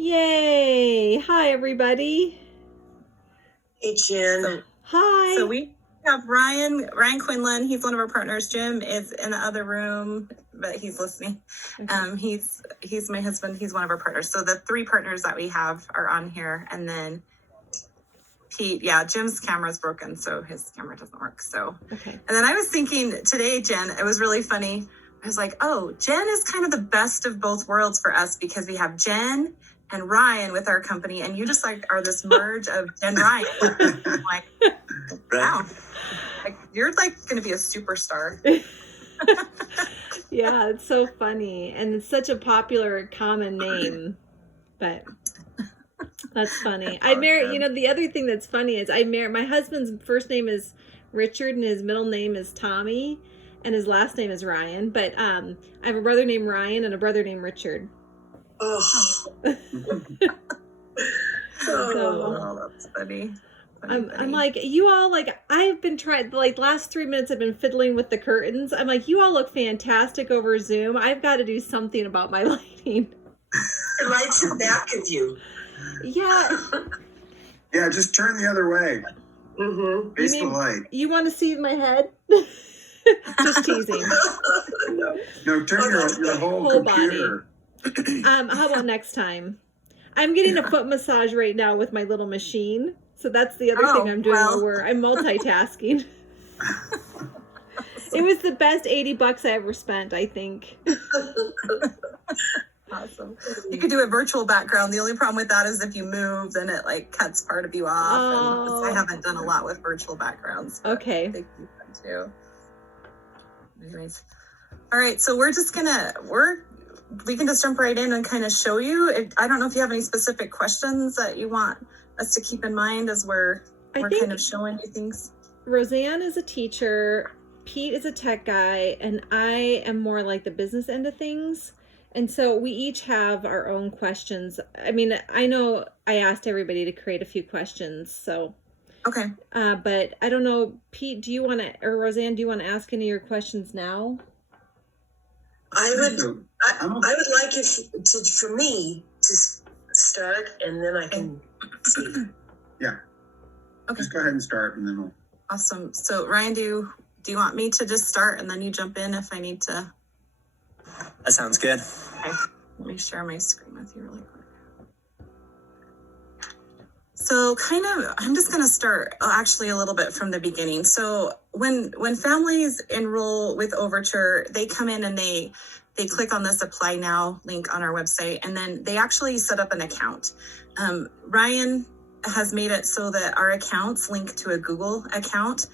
Yay! Hi, everybody. Hey, Jen. Hi. So we have Ryan Quinlan. He's one of our partners. Jim is in the other room, but he's listening. Okay. He's my husband. He's one of our partners. So the three partners that we have are on here, and then Pete. Yeah, Jim's camera's broken, so his camera doesn't work. So Okay. And then I was thinking today, Jen, it was really funny. I was like, oh, Jen is kind of the best of both worlds for us because we have Jen and Ryan with our company, and you just like are this merge of Jen Ryan. I'm like, wow, like you're like going to be a superstar. Yeah, it's so funny, and it's such a popular common name. But that's funny. I married. You know, the other thing that's funny is my husband's first name is Richard, and his middle name is Tommy, and his last name is Ryan. But I have a brother named Ryan and a brother named Richard. Oh, Oh, that's funny. I'm like, you all, like, I've been trying, like, last 3 minutes I've been fiddling with the curtains. I'm like, you all look fantastic over Zoom. I've got to do something about my lighting. the light's in back of you. Yeah. Yeah, just turn the other way. Mm-hmm. Face the light. You want to see my head? Just teasing. No, turn your whole computer. Body. How about next time? I'm getting a foot massage right now with my little machine. So that's the other thing I'm doing where I'm multitasking. It was the best $80 I ever spent, I think. Awesome. You could do a virtual background. The only problem with that is if you move, then it like cuts part of you off. Oh. And I haven't done a lot with virtual backgrounds. Okay. They can do that too. Anyways. All right. So we can just jump right in and kind of show you. I don't know if you have any specific questions that you want us to keep in mind as we're kind of showing you things. Roseanne is a teacher, Pete is a tech guy, and I am more like the business end of things. And so we each have our own questions. I mean, I know I asked everybody to create a few questions, so. Okay. But I don't know, Pete, do you want to, or Roseanne, do you want to ask any of your questions now? I would like for me to start, and then I can see. Yeah. Okay. Just go ahead and start, and then we'll. Awesome. So Ryan, do you want me to just start and then you jump in if I need to? That sounds good. Okay. Let me share my screen with you really quick. So I'm just going to start actually a little bit from the beginning. So when families enroll with Overture, they come in and they click on this apply now link on our website, and then they actually set up an account. Ryan has made it so that our accounts link to a Google account,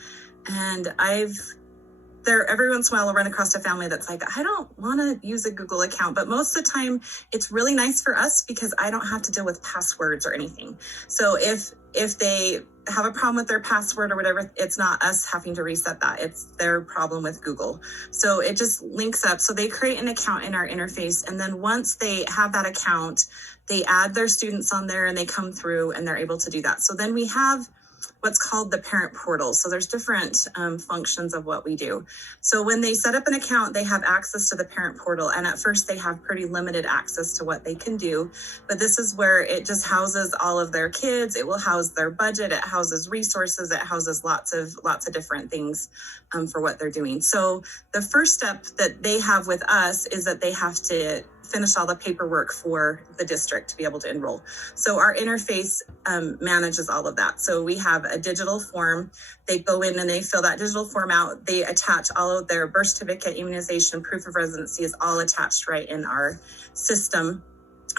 and every once in a while I'll run across a family that's like, I don't want to use a Google account, but most of the time it's really nice for us because I don't have to deal with passwords or anything. So if they have a problem with their password or whatever, it's not us having to reset that. It's their problem with Google. So it just links up. So they create an account in our interface, and then once they have that account, they add their students on there and they come through and they're able to do that. So then we have what's called the parent portal. So there's different functions of what we do. So when they set up an account, they have access to the parent portal. And at first they have pretty limited access to what they can do. But this is where it just houses all of their kids. It will house their budget. It houses resources. It houses lots of different things for what they're doing. So the first step that they have with us is that they have to finish all the paperwork for the district to be able to enroll. So our interface manages all of that. So we have a digital form. They go in and they fill that digital form out. They attach all of their birth certificate, immunization, proof of residency is all attached right in our system.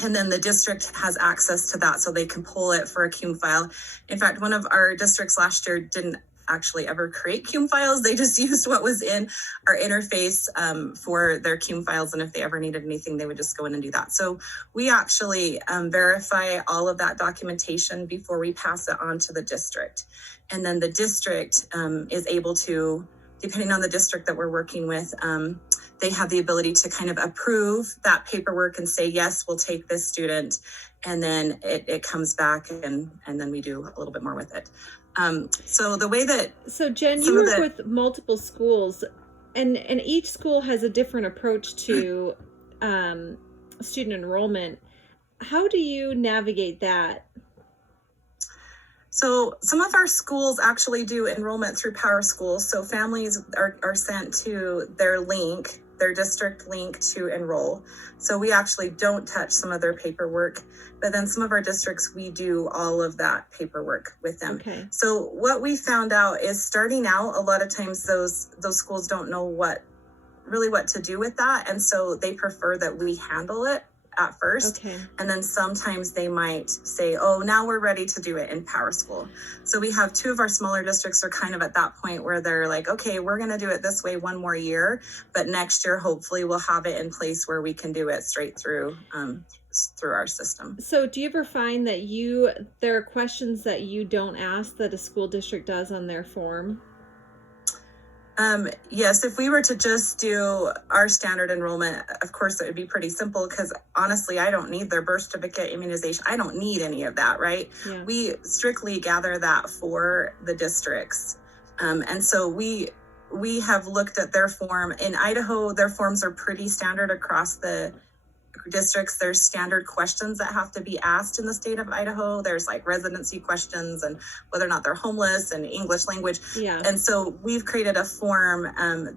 And then the district has access to that so they can pull it for a CUME file. In fact, one of our districts last year didn't actually ever create CUME files. They just used what was in our interface for their CUME files. And if they ever needed anything, they would just go in and do that. So we actually verify all of that documentation before we pass it on to the district. And then the district is able to, depending on the district that we're working with, they have the ability to kind of approve that paperwork and say, yes, we'll take this student. And then it comes back and then we do a little bit more with it. So the way that... So Jen, you work with multiple schools and each school has a different approach to student enrollment. how do you navigate that? So some of our schools actually do enrollment through PowerSchool. So families are sent to their district link to enroll. So we actually don't touch some of their paperwork, but then some of our districts, we do all of that paperwork with them. Okay. So what we found out is starting out, a lot of times those schools don't know what to do with that. And so they prefer that we handle it at first. Okay. And then sometimes they might say, oh, now we're ready to do it in PowerSchool. So we have 2 of our smaller districts are kind of at that point where they're like, okay, we're going to do it this way one more year, but next year, hopefully we'll have it in place where we can do it straight through our system. So do you ever find that there are questions that you don't ask that a school district does on their form? Yes, if we were to just do our standard enrollment, of course, it would be pretty simple because honestly, I don't need their birth certificate, immunization. I don't need any of that, right? Yeah. We strictly gather that for the districts. And so we have looked at their form. In Idaho, their forms are pretty standard across the districts. There's standard questions that have to be asked in the state of Idaho. There's like residency questions and whether or not they're homeless and English language. Yeah. And so we've created a form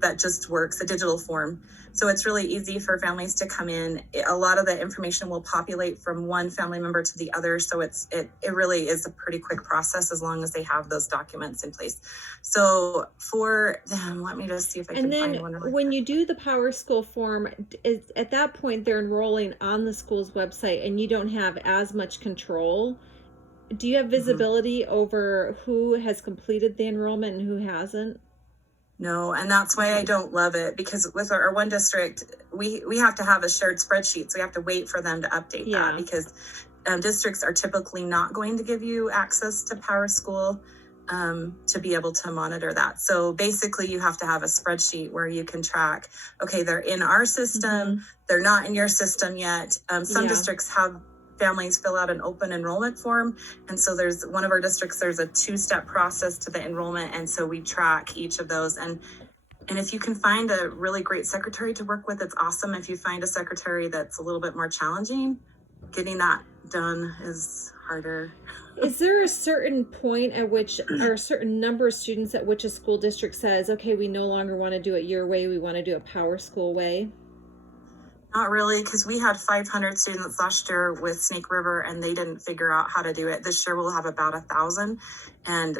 that just works, a digital form. So it's really easy for families to come in. A lot of the information will populate from one family member to the other. So it really is a pretty quick process as long as they have those documents in place. So for them, let me just see if I can find one. And then when you do the PowerSchool form, at that point they're enrolling on the school's website and you don't have as much control. Do you have visibility over who has completed the enrollment and who hasn't? No, and that's why I don't love it, because with our one district, we have to have a shared spreadsheet. So we have to wait for them to update that because districts are typically not going to give you access to PowerSchool to be able to monitor that. So basically you have to have a spreadsheet where you can track, okay, they're in our system, they're not in your system yet. Some districts have families fill out an open enrollment form. And so there's one of our districts, there's a 2-step process to the enrollment. And so we track each of those. And if you can find a really great secretary to work with, it's awesome. If you find a secretary that's a little bit more challenging, getting that done is harder. Is there a certain point at which, or a certain number of students at which a school district says, okay, we no longer want to do it your way, we want to do it PowerSchool way? Not really, because we had 500 students last year with Snake River and they didn't figure out how to do it. This year we'll have about 1,000 and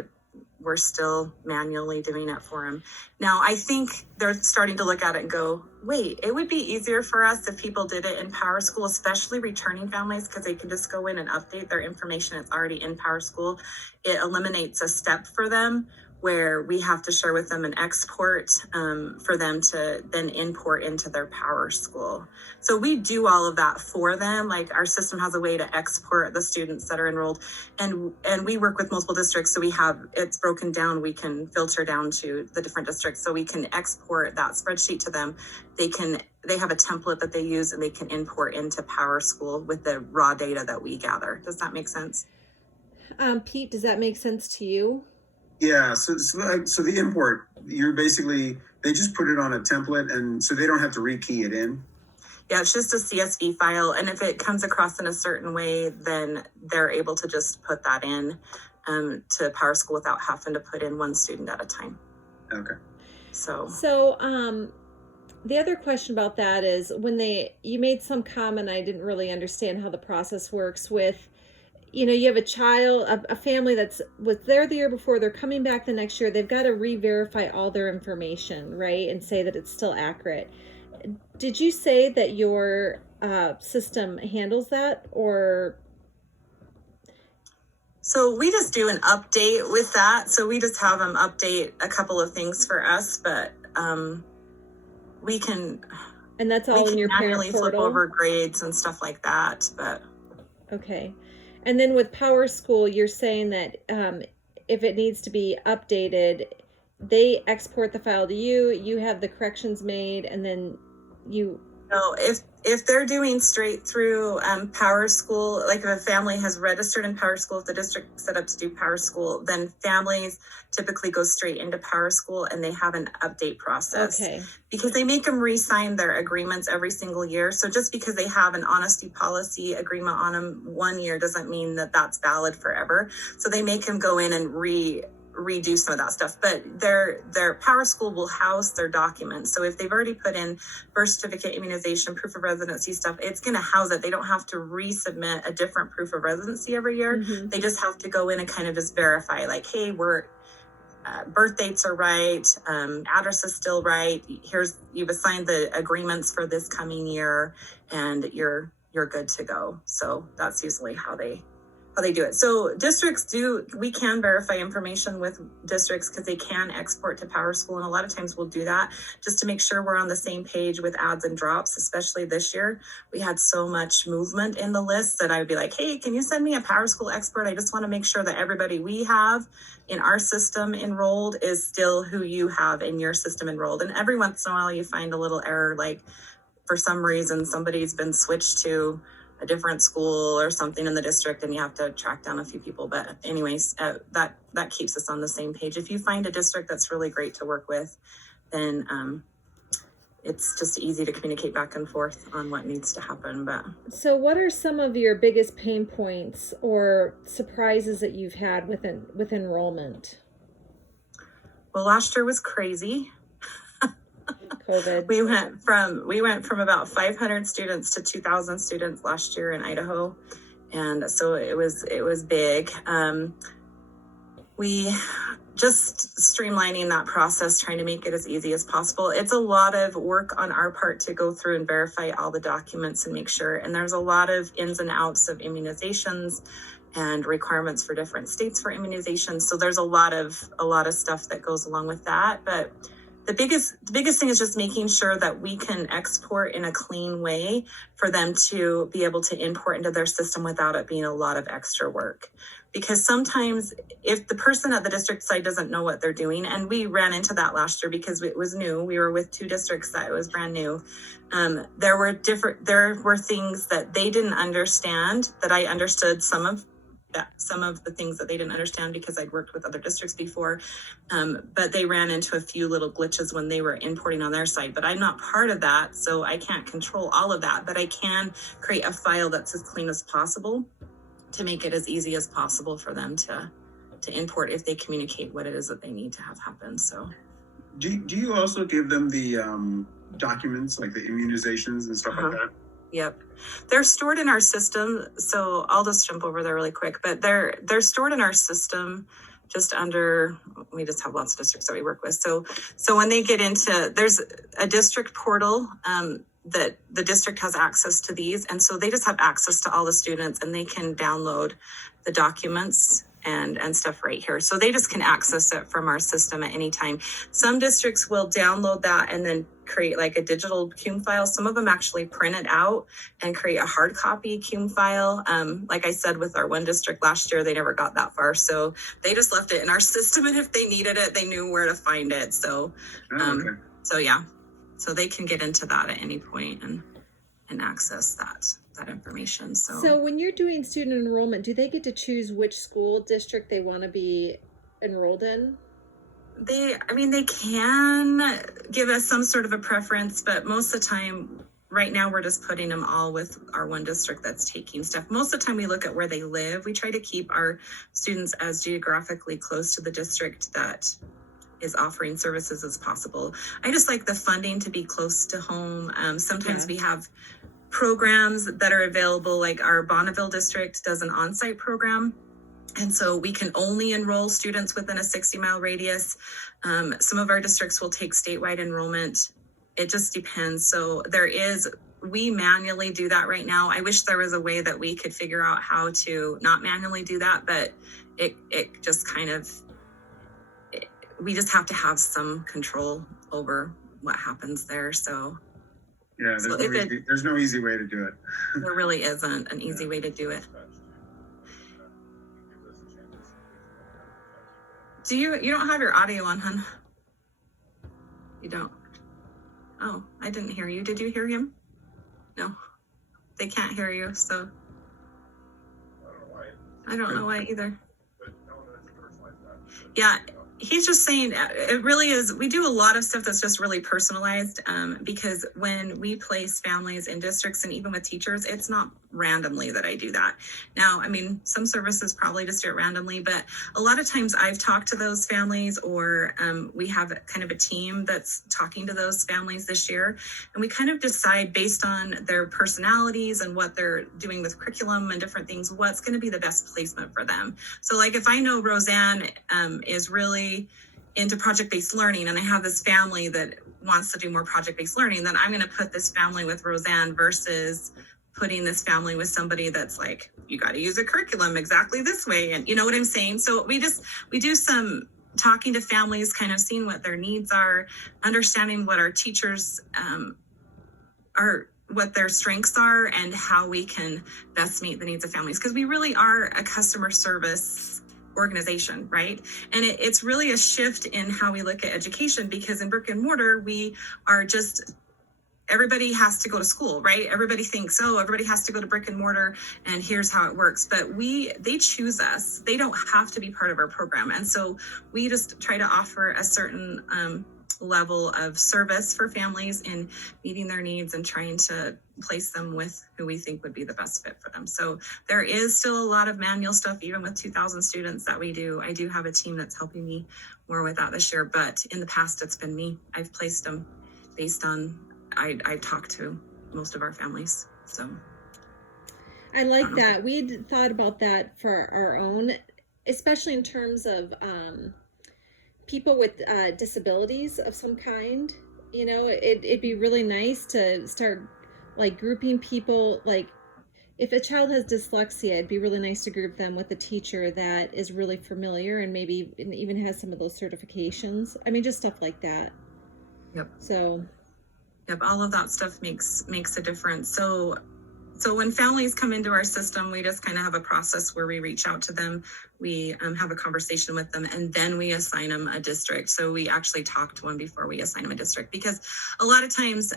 we're still manually doing it for them. Now, I think they're starting to look at it and go, wait, it would be easier for us if people did it in PowerSchool, especially returning families, because they can just go in and update their information. It's already in PowerSchool. It eliminates a step for them where we have to share with them an export for them to then import into their PowerSchool. So we do all of that for them. Like our system has a way to export the students that are enrolled, and we work with multiple districts. So we have, it's broken down. We can filter down to the different districts. So we can export that spreadsheet to them. They have a template that they use and they can import into PowerSchool with the raw data that we gather. Does that make sense? Pete, does that make sense to you? Yeah, so the import, you're basically, they just put it on a template and so they don't have to rekey it in. Yeah, it's just a CSV file. And if it comes across in a certain way, then they're able to just put that in to PowerSchool without having to put in one student at a time. Okay. So the other question about that is you made some comment, I didn't really understand how the process works with, you have a child, a family was there the year before, they're coming back the next year, they've got to re-verify all their information, right? And say that it's still accurate. Did you say that your system handles that, or? So we just do an update with that. So we just have them update a couple of things for us, but we can. And that's all in your parent manually flip portal? over grades and stuff like that, but. Okay. And then with PowerSchool, you're saying that if it needs to be updated, they export the file to you, you have the corrections made, and then you No, if they're doing straight through Power School, like if a family has registered in Power School, if the district set up to do Power School, then families typically go straight into Power School and they have an update process. Okay. Because they make them re-sign their agreements every single year. So just because they have an honesty policy agreement on them 1 year doesn't mean that that's valid forever. So they make them go in and redo some of that stuff, but their Power School will house their documents. So if they've already put in birth certificate, immunization, proof of residency stuff, it's going to house it. They don't have to resubmit a different proof of residency every year. Mhm. They just have to go in and kind of just verify, like, hey, we're birth dates are right, address is still right. You've assigned the agreements for this coming year, and you're good to go. So that's usually how they do it. So we can verify information with districts because they can export to Power School. And a lot of times we'll do that just to make sure we're on the same page with adds and drops, especially this year. We had so much movement in the list that I would be like, hey, can you send me a Power School expert? I just want to make sure that everybody we have in our system enrolled is still who you have in your system enrolled. And every once in a while you find a little error, like for some reason somebody's been switched to a different school or something in the district and you have to track down a few people. But anyways, that keeps us on the same page. If you find a district that's really great to work with, then it's just easy to communicate back and forth on what needs to happen. But So what are some of your biggest pain points or surprises that you've had with enrollment? well, last year was crazy. COVID. We went from about 500 students to 2,000 students last year in Idaho, and so it was big. We just streamlining that process, trying to make it as easy as possible. It's a lot of work on our part to go through and verify all the documents and make sure. And there's a lot of ins and outs of immunizations and requirements for different states for immunizations. So there's a lot of stuff that goes along with that, but the biggest thing is just making sure that we can export in a clean way for them to be able to import into their system without it being a lot of extra work. Because sometimes if the person at the district side doesn't know what they're doing, and we ran into that last year because it was new, we were with 2 districts that it was brand new. There were things that they didn't understand that I understood some of the things that they didn't understand because I'd worked with other districts before. But they ran into a few little glitches when they were importing on their side. But I'm not part of that, so I can't control all of that. But I can create a file that's as clean as possible to make it as easy as possible for them to import if they communicate what it is that they need to have happen. So Do you also give them the documents, like the immunizations and stuff like that? Yep. They're stored in our system. So I'll just jump over there really quick, but they're stored in our system just under, we just have lots of districts that we work with. So when they get into, there's a district portal that the district has access to these. And so they just have access to all the students and they can download the documents and stuff right here. So they just can access it from our system at any time. Some districts will download that and then create like a digital CUME file. Some of them actually print it out and create a hard copy CUME file. Like I said, with our one district last year, they never got that far. So they just left it in our system. And if they needed it, they knew where to find it. So, Okay. so yeah, so they can get into that at any point and access that information. So when you're doing student enrollment, do they get to choose which school district they want to be enrolled in? They can give us some sort of a preference, but most of the time, right now, we're just putting them all with our one district that's taking stuff. Most of the time, we look at where they live. We try to keep our students as geographically close to the district that is offering services as possible. I just like the funding to be close to home. Sometimes we have programs that are available, like our Bonneville district does an on-site program. And so we can only enroll students within a 60-mile radius. Some of our districts will take statewide enrollment. It just depends. So we manually do that right now. I wish there was a way that we could figure out how to not manually do that, but it just kind of, we just have to have some control over what happens there. So Yeah, there's no easy way to do it. there really isn't an easy way to do it. You don't have your audio on, hun? You don't? Oh, I didn't hear you. Did you hear him? No, they can't hear you, so. I don't know why either. Yeah, he's just saying it really is. We do a lot of stuff that's just really personalized because when we place families in districts and even with teachers, it's not randomly that I do that. Now, I mean, some services probably just do it randomly, but a lot of times I've talked to those families or we have kind of a team that's talking to those families this year. And we kind of decide based on their personalities and what they're doing with curriculum and different things, what's going to be the best placement for them. So like if I know Roseanne is really into project-based learning and I have this family that wants to do more project-based learning, then I'm going to put this family with Roseanne versus putting this family with somebody that's like, you got to use a curriculum exactly this way. And you know what I'm saying? So we do some talking to families, kind of seeing what their needs are, understanding what our teachers what their strengths are and how we can best meet the needs of families. Because we really are a customer service organization, right? And it's really a shift in how we look at education, because in brick and mortar, we are just, everybody has to go to school, right? Everybody thinks, oh, everybody has to go to brick and mortar and here's how it works. But they choose us. They don't have to be part of our program. And so we just try to offer a certain level of service for families in meeting their needs and trying to place them with who we think would be the best fit for them. So there is still a lot of manual stuff, even with 2,000 students that we do. I do have a team that's helping me more with that this year, but in the past, it's been me. I've placed them based on, I talked to most of our families. So I like that. We'd thought about that for our own, especially in terms of people with disabilities of some kind. You know, it'd be really nice to start like grouping people. Like if a child has dyslexia, it'd be really nice to group them with a teacher that is really familiar and maybe even has some of those certifications. I mean, just stuff like that. Yep. So yep, all of that stuff makes a difference. So when families come into our system, we just kind of have a process where we reach out to them, we have a conversation with them, and then we assign them a district. So we actually talk to them before we assign them a district, because a lot of times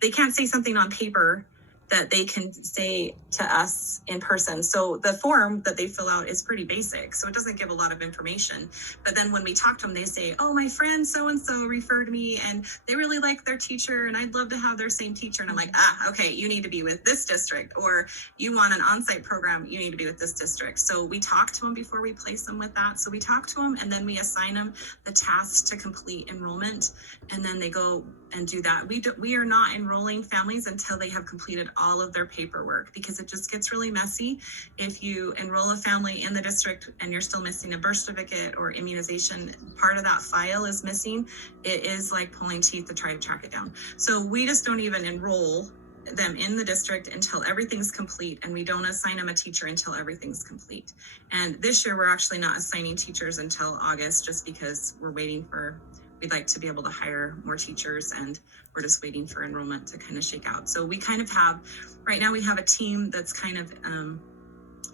they can't say something on paper that they can say to us in person. So the form that they fill out is pretty basic. So it doesn't give a lot of information. But then when we talk to them, they say, oh, my friend so-and-so referred me and they really like their teacher and I'd love to have their same teacher. And I'm like, okay, you need to be with this district, or you want an on-site program, you need to be with this district. So we talk to them before we place them with that. So we talk to them and then we assign them the tasks to complete enrollment. And then they go and do that. We are not enrolling families until they have completed all of their paperwork, because it just gets really messy if you enroll a family in the district and you're still missing a birth certificate or immunization. Part of that file is missing. It is like pulling teeth to try to track it down. So we just don't even enroll them in the district until everything's complete, and we don't assign them a teacher until everything's complete. And this year we're actually not assigning teachers until August, just because we'd like to be able to hire more teachers, and we're just waiting for enrollment to kind of shake out. So we kind of have, right now we have a team that's kind of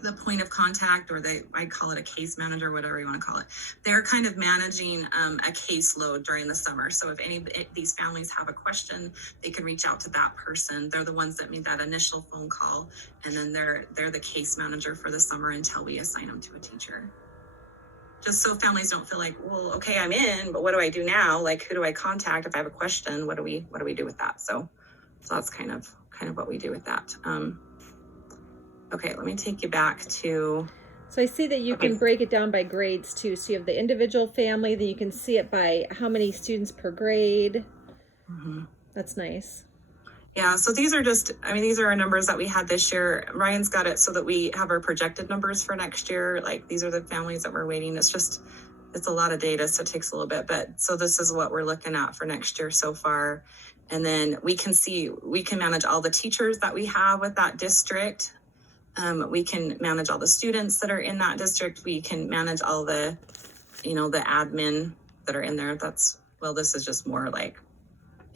the point of contact, or I call it a case manager, whatever you want to call it. They're kind of managing a caseload during the summer. So if these families have a question, they can reach out to that person. They're the ones that made that initial phone call, and then they're the case manager for the summer until we assign them to a teacher. Just so families don't feel like, well, okay, I'm in, but what do I do now? Like, who do I contact if I have a question? What do we do with that? So that's kind of what we do with that. Okay, let me take you back to. So I see that you can break it down by grades too. So you have the individual family, then you can see it by how many students per grade. Mm-hmm. That's nice. Yeah, so these are our numbers that we had this year. Ryan's got it so that we have our projected numbers for next year. Like, these are the families that we're waiting. It's a lot of data, so it takes a little bit. But so this is what we're looking at for next year so far. And then we can manage all the teachers that we have with that district. We can manage all the students that are in that district. We can manage all the, the admin that are in there. This is just more like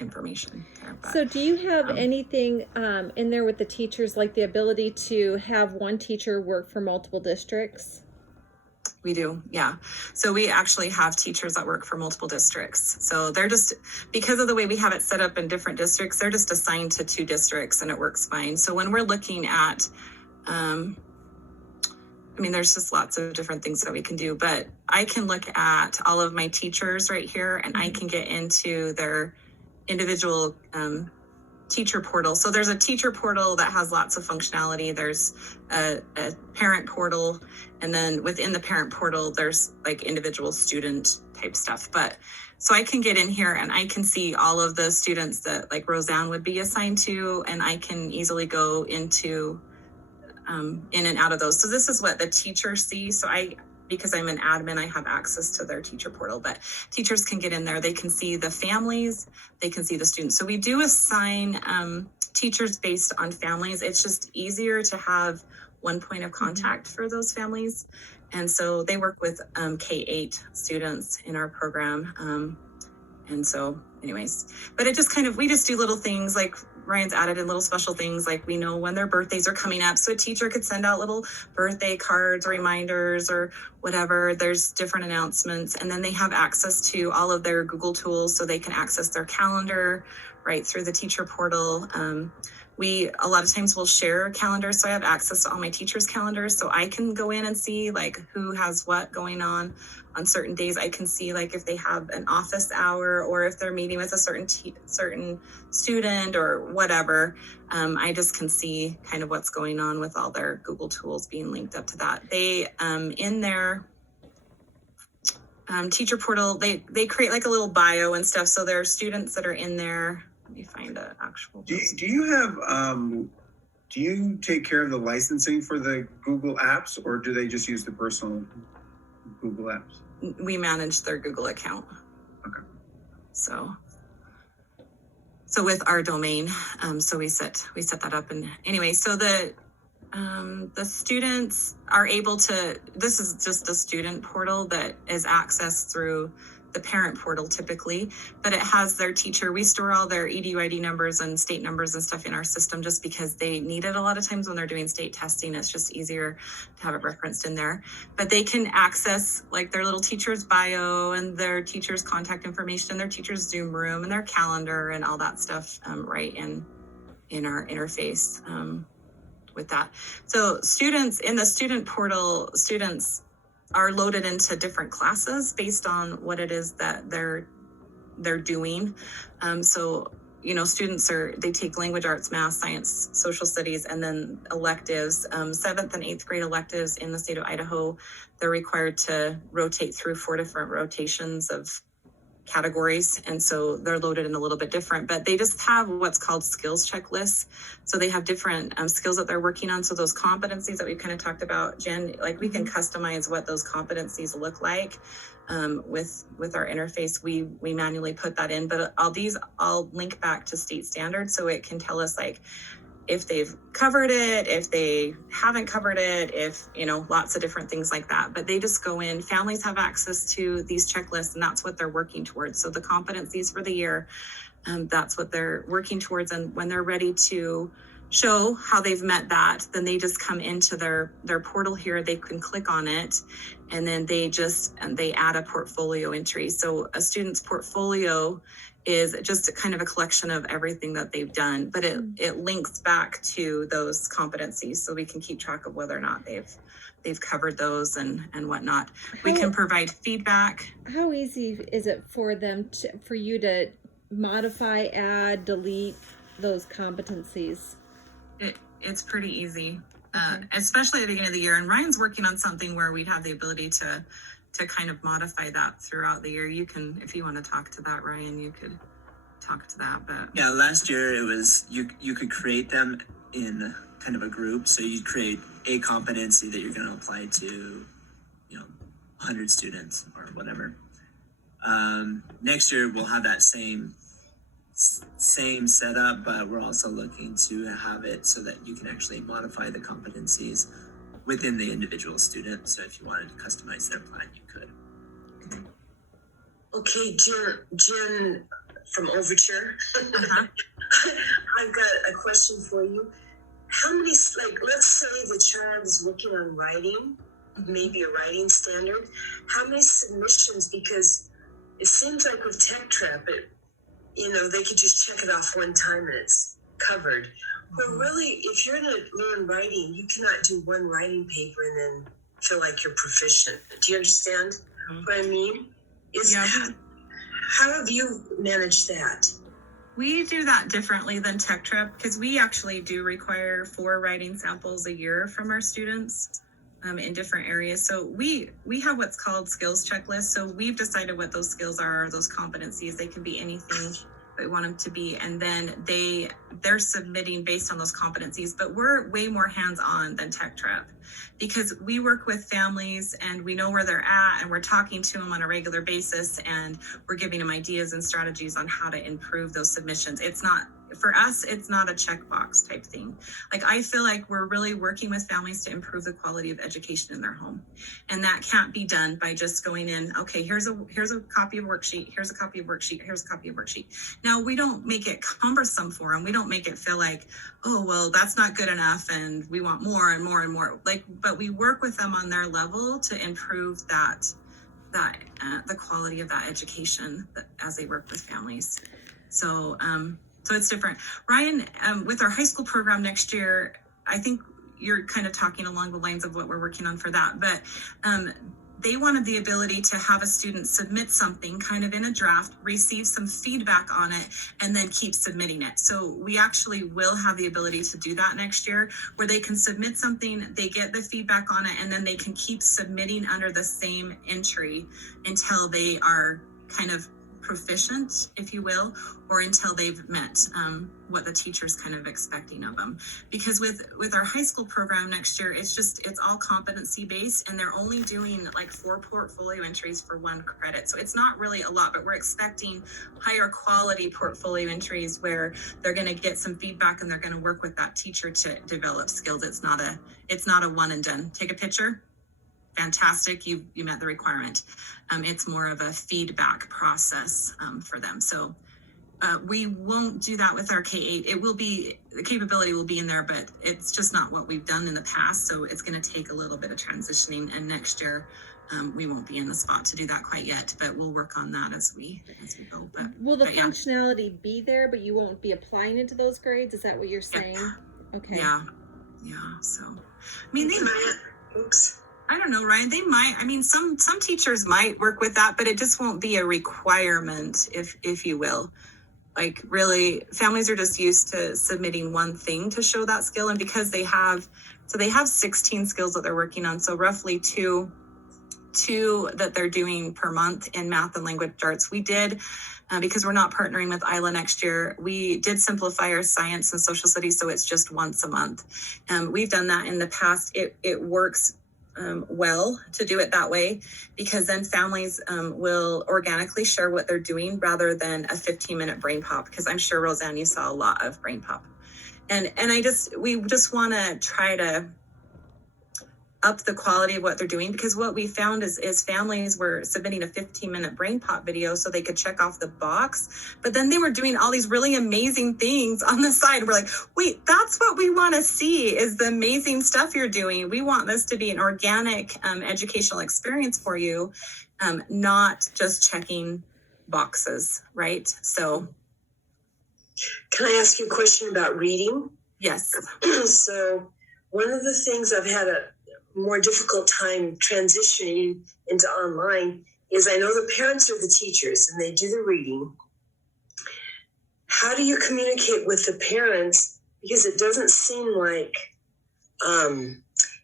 information there, but, so do you have anything in there with the teachers, like the ability to have one teacher work for multiple districts? We do, yeah. So we actually have teachers that work for multiple districts. So they're just, because of the way we have it set up in different districts, they're just assigned to 2 districts and it works fine. So when we're looking at, there's just lots of different things that we can do, but I can look at all of my teachers right here and I can get into their individual teacher portal. So there's a teacher portal that has lots of functionality. There's a parent portal, and then within the parent portal, there's like individual student type stuff. But so I can get in here and I can see all of the students that like Roseanne would be assigned to, and I can easily go into in and out of those. So this is what the teachers see. So because I'm an admin, I have access to their teacher portal, but teachers can get in there. They can see the families, they can see the students. So we do assign teachers based on families. It's just easier to have one point of contact for those families. And so they work with K-8 students in our program. And so anyways, but it just we just do little things like Ryan's added in little special things, like we know when their birthdays are coming up. So a teacher could send out little birthday cards, reminders, or whatever. There's different announcements. And then they have access to all of their Google tools so they can access their calendar right through the teacher portal. We, a lot of times will share calendars. So I have access to all my teachers' calendars. So I can go in and see like who has what going on certain days. I can see like if they have an office hour or if they're meeting with a certain student or whatever. I just can see kind of what's going on with all their Google tools being linked up to that. They, in their teacher portal, they create like a little bio and stuff. So there are students that are in there. Let me find an actual. Do you have, do you take care of the licensing for the Google apps, or do they just use the personal Google apps? We manage their Google account. Okay. So with our domain, so we set that up. And anyway, so the students are able to, this is just a student portal that is accessed through the parent portal typically, but it has their teacher. We store all their EDU ID numbers and state numbers and stuff in our system just because they need it a lot of times when they're doing state testing. It's just easier to have it referenced in there. But they can access like their little teacher's bio and their teacher's contact information and their teacher's Zoom room and their calendar and all that stuff right in our interface with that. So students in the student portal, students are loaded into different classes based on what it is that they're doing. So, students they take language arts, math, science, social studies, and then electives. 7th and 8th grade electives in the state of Idaho, they're required to rotate through 4 different rotations of categories. And so they're loaded in a little bit different, but they just have what's called skills checklists. So they have different skills that they're working on. So those competencies that we've kind of talked about, Jen, like we can customize what those competencies look like with our interface. We manually put that in, but I'll link back to state standards. So it can tell us like if they've covered it, if they haven't covered it, if, lots of different things like that. But they just go in, families have access to these checklists and that's what they're working towards. So the competencies for the year, that's what they're working towards. And when they're ready to show how they've met that, then they just come into their portal here. They can click on it and then they add a portfolio entry. So a student's portfolio is just kind of a collection of everything that they've done, but it links back to those competencies so we can keep track of whether or not they've covered those and whatnot. We can provide feedback. How easy is it for you to modify, add, delete those competencies? It's pretty easy, especially at the beginning of the year. And Ryan's working on something where we'd have the ability to kind of modify that throughout the year. You can, if you want to talk to that, Ryan, you could talk to that. But yeah, last year it was you could create them in kind of a group. So you'd create a competency that you're going to apply to 100 students or whatever. Next year we'll have that same setup, but we're also looking to have it so that you can actually modify the competencies within the individual student. So if you wanted to customize their plan, you could. Okay, Jen from Overture. Uh-huh. I've got a question for you. How many, let's say the child is working on writing maybe a writing standard. How many submissions? Because it seems like with Tech Trap, they could just check it off one time and it's covered. But really, if you're going to learn writing, you cannot do one writing paper and then feel like you're proficient. Do you understand what I mean? How have you managed that? We do that differently than Tech Trap because we actually do require 4 writing samples a year from our students in different areas. So we have what's called skills checklists. So we've decided what those skills are, those competencies. They can be anything that we want them to be. And then they're submitting based on those competencies. But we're way more hands-on than Tech Trap because we work with families and we know where they're at and we're talking to them on a regular basis and we're giving them ideas and strategies on how to improve those submissions. For us, it's not a checkbox type thing. Like, I feel like we're really working with families to improve the quality of education in their home. And that can't be done by just going in, okay, here's a copy of worksheet, here's a copy of worksheet, here's a copy of worksheet. Now, we don't make it cumbersome for them. We don't make it feel like, oh, well, that's not good enough and we want more and more and more. But we work with them on their level to improve the quality of that education as they work with families. So it's different. Ryan, with our high school program next year, I think you're kind of talking along the lines of what we're working on for that, but they wanted the ability to have a student submit something kind of in a draft, receive some feedback on it, and then keep submitting it. So we actually will have the ability to do that next year where they can submit something, they get the feedback on it, and then they can keep submitting under the same entry until they are kind of proficient, if you will, or until they've met what the teacher's kind of expecting of them. Because with our high school program next year, it's all competency based and they're only doing like 4 portfolio entries for 1 credit. So it's not really a lot, but we're expecting higher quality portfolio entries where they're going to get some feedback and they're going to work with that teacher to develop skills. It's not a one and done. Take a picture. Fantastic, you met the requirement. It's more of a feedback process for them. So we won't do that with our K-8. The capability will be in there, but it's just not what we've done in the past. So it's going to take a little bit of transitioning. And next year, we won't be in the spot to do that quite yet, but we'll work on that as we go. But will the functionality be there, but you won't be applying it to those grades? Is that what you're saying? Yeah. Okay. Yeah. So, I mean, Oops. I don't know, Ryan. They might. I mean, some teachers might work with that, but it just won't be a requirement, if you will. Like, really, families are just used to submitting one thing to show that skill, and because they have 16 skills that they're working on, so roughly two that they're doing per month in math and language arts. We did, because we're not partnering with ILA next year, we did simplify our science and social studies, so it's just once a month. We've done that in the past. It works well to do it that way because then families will organically share what they're doing rather than a 15-minute brain pop, because I'm sure, Roseanne, you saw a lot of brain pop. And we just want to try to up the quality of what they're doing, because what we found is families were submitting a 15-minute brain pop video so they could check off the box, but then they were doing all these really amazing things on the side. We're like, wait, that's what we want to see, is the amazing stuff you're doing. We want this to be an organic educational experience for you, not just checking boxes, right? So can I ask you a question about reading? Yes. So one of the things I've had a more difficult time transitioning into online is I know the parents are the teachers and they do the reading. How do you communicate with the parents? Because it doesn't seem like,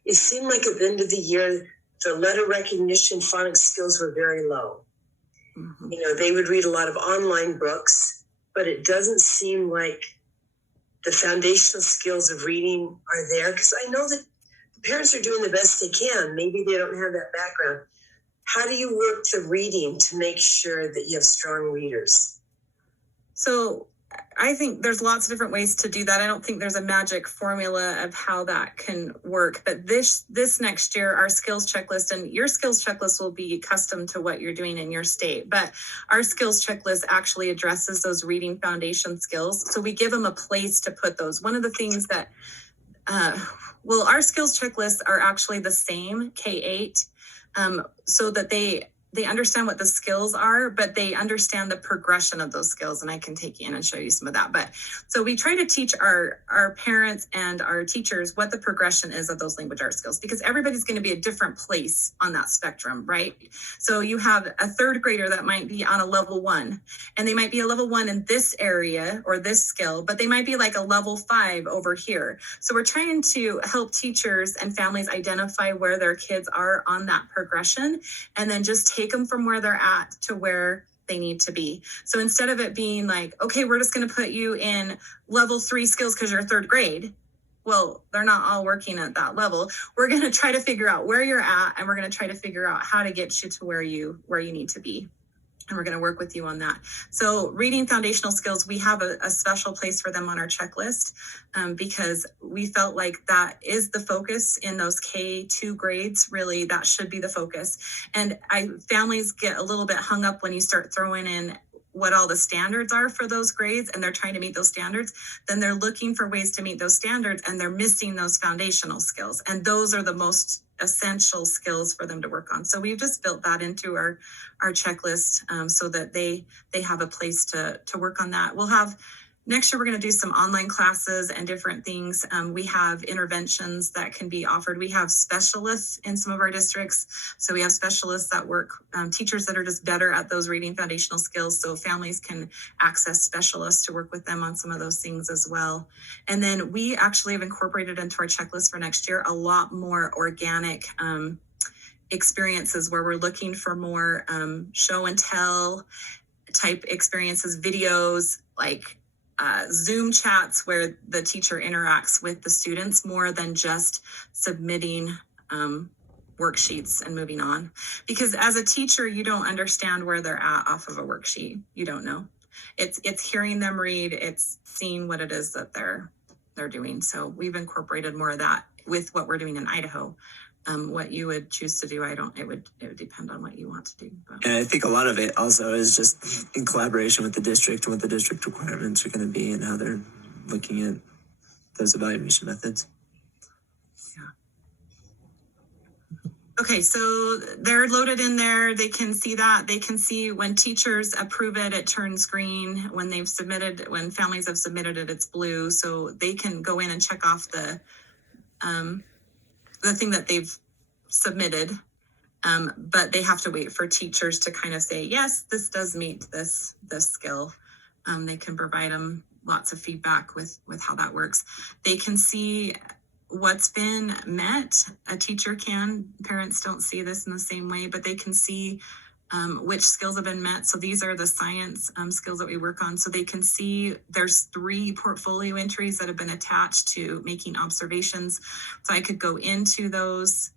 it seemed like at the end of the year, the letter recognition phonics skills were very low. Mm-hmm. They would read a lot of online books, but it doesn't seem like the foundational skills of reading are there, because I know that parents are doing the best they can. Maybe they don't have that background. How do you work the reading to make sure that you have strong readers? So I think there's lots of different ways to do that. I don't think there's a magic formula of how that can work. But this next year, our skills checklist, and your skills checklist will be custom to what you're doing in your state. But our skills checklist actually addresses those reading foundation skills. So we give them a place to put those. One of the things that Well, our skills checklists are actually the same K-8, so that they understand what the skills are, but they understand the progression of those skills. And I can take you in and show you some of that. But so we try to teach our parents and our teachers what the progression is of those language arts skills, because everybody's going to be a different place on that spectrum, right? So you have a third grader that might be on a level 1, and they might be a level 1 in this area or this skill, but they might be like a level 5 over here. So we're trying to help teachers and families identify where their kids are on that progression, and then just take them from where they're at to where they need to be. So instead of it being like, okay, we're just going to put you in level 3 skills because you're third grade. Well, they're not all working at that level. We're going to try to figure out where you're at, and we're going to try to figure out how to get you to where you need to be. And we're going to work with you on that. So reading foundational skills, we have a special place for them on our checklist, because we felt like that is the focus in those K2 grades. Really, that should be the focus. And families get a little bit hung up when you start throwing in what all the standards are for those grades, and they're trying to meet those standards. Then they're looking for ways to meet those standards, and they're missing those foundational skills. And those are the most essential skills for them to work on. So we've just built that into our checklist, so that they have a place to work on that. We'll have next year, we're going to do some online classes and different things. We have interventions that can be offered. We have specialists in some of our districts. So we have specialists that work, teachers that are just better at those reading foundational skills. So families can access specialists to work with them on some of those things as well. And then we actually have incorporated into our checklist for next year a lot more organic experiences, where we're looking for more show and tell type experiences, videos, like Zoom chats where the teacher interacts with the students more than just submitting worksheets and moving on. Because as a teacher, you don't understand where they're at off of a worksheet. You don't know. It's hearing them read, it's seeing what it is that they're doing. So we've incorporated more of that with what we're doing in Idaho. What you would choose to do, it would depend on what you want to do. But. And I think a lot of it also is just in collaboration with the district and what the district requirements are going to be and how they're looking at those evaluation methods. Yeah. Okay, so they're loaded in there. They can see that. They can see when teachers approve it, it turns green. When families have submitted it, it's blue. So they can go in and check off the thing that they've submitted, but they have to wait for teachers to kind of say, yes, this does meet this skill. They can provide them lots of feedback with how that works. They can see what's been met. A teacher can. Parents don't see this in the same way, but they can see which skills have been met. So these are the science skills that we work on. So they can see there's 3 portfolio entries that have been attached to making observations. So I could go into those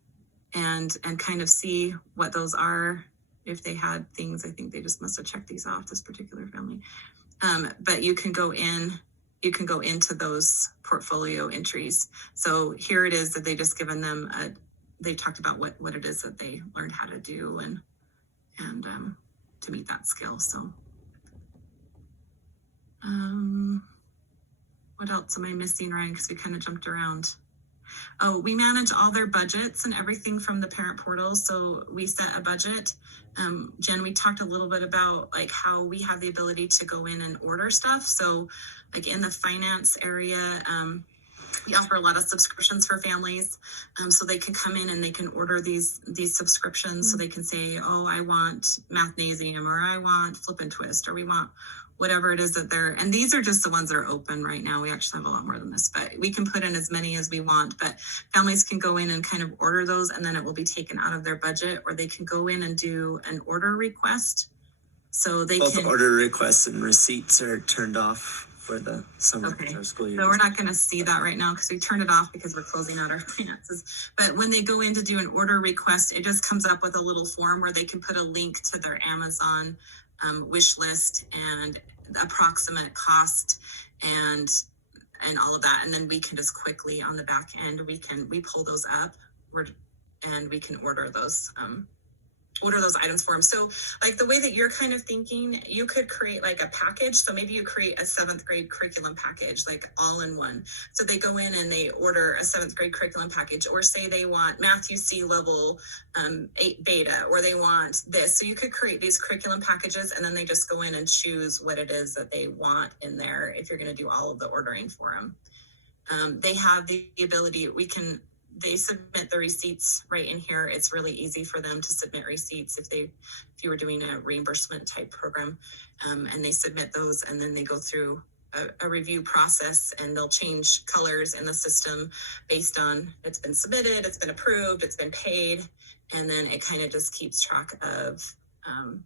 and kind of see what those are. If they had things, I think they just must have checked these off, this particular family. But you can go into those portfolio entries. So here it is that they just given them they talked about what it is that they learned how to do and to meet that skill. So what else am I missing, Ryan? Because we kind of jumped around. Oh, we manage all their budgets and everything from the parent portal. So we set a budget. Jen, we talked a little bit about like how we have the ability to go in and order stuff. So like in the finance area, we offer a lot of subscriptions for families, so they can come in and they can order these subscriptions. So they can say, oh, I want Mathnasium, or I want Flip and Twist, or we want whatever it is that and these are just the ones that are open right now. We actually have a lot more than this, but we can put in as many as we want. But families can go in and kind of order those, and then it will be taken out of their budget, or they can go in and do an order request. So they Both can order requests and receipts are turned off for the summer school year. So we're not going to see that right now because we turned it off because we're closing out our finances. But when they go in to do an order request, it just comes up with a little form where they can put a link to their Amazon wish list and approximate cost and all of that. And then we can just quickly on the back end, we pull those up and we can order those order those items for them. So like the way that you're kind of thinking, you could create like a package. So maybe you create a 7th grade curriculum package, like all in one. So they go in and they order a 7th grade curriculum package, or say they want Matthew C level 8 beta, or they want this. So you could create these curriculum packages, and then they just go in and choose what it is that they want in there if you're going to do all of the ordering for them. They have the ability, they submit the receipts right in here. It's really easy for them to submit receipts if you were doing a reimbursement type program, and they submit those, and then they go through a review process, and they'll change colors in the system based on it's been submitted, it's been approved, it's been paid, and then it kind of just keeps track of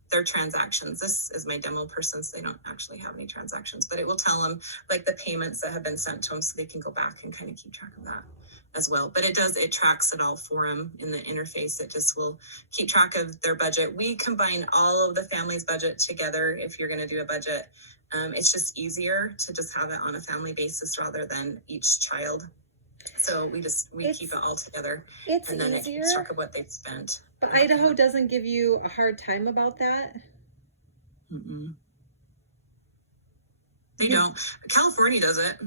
their transactions. This is my demo person, so they don't actually have any transactions, but it will tell them like the payments that have been sent to them, so they can go back and kind of keep track of that as well. But it tracks it all for them in the interface. It just will keep track of their budget. We combine all of the family's budget together. If you're going to do a budget, it's just easier to just have it on a family basis rather than each child. So we keep it all together. It's and then easier. It keeps track of what they've spent. But Idaho doesn't give you a hard time about that? Mm-mm. They don't. California does it.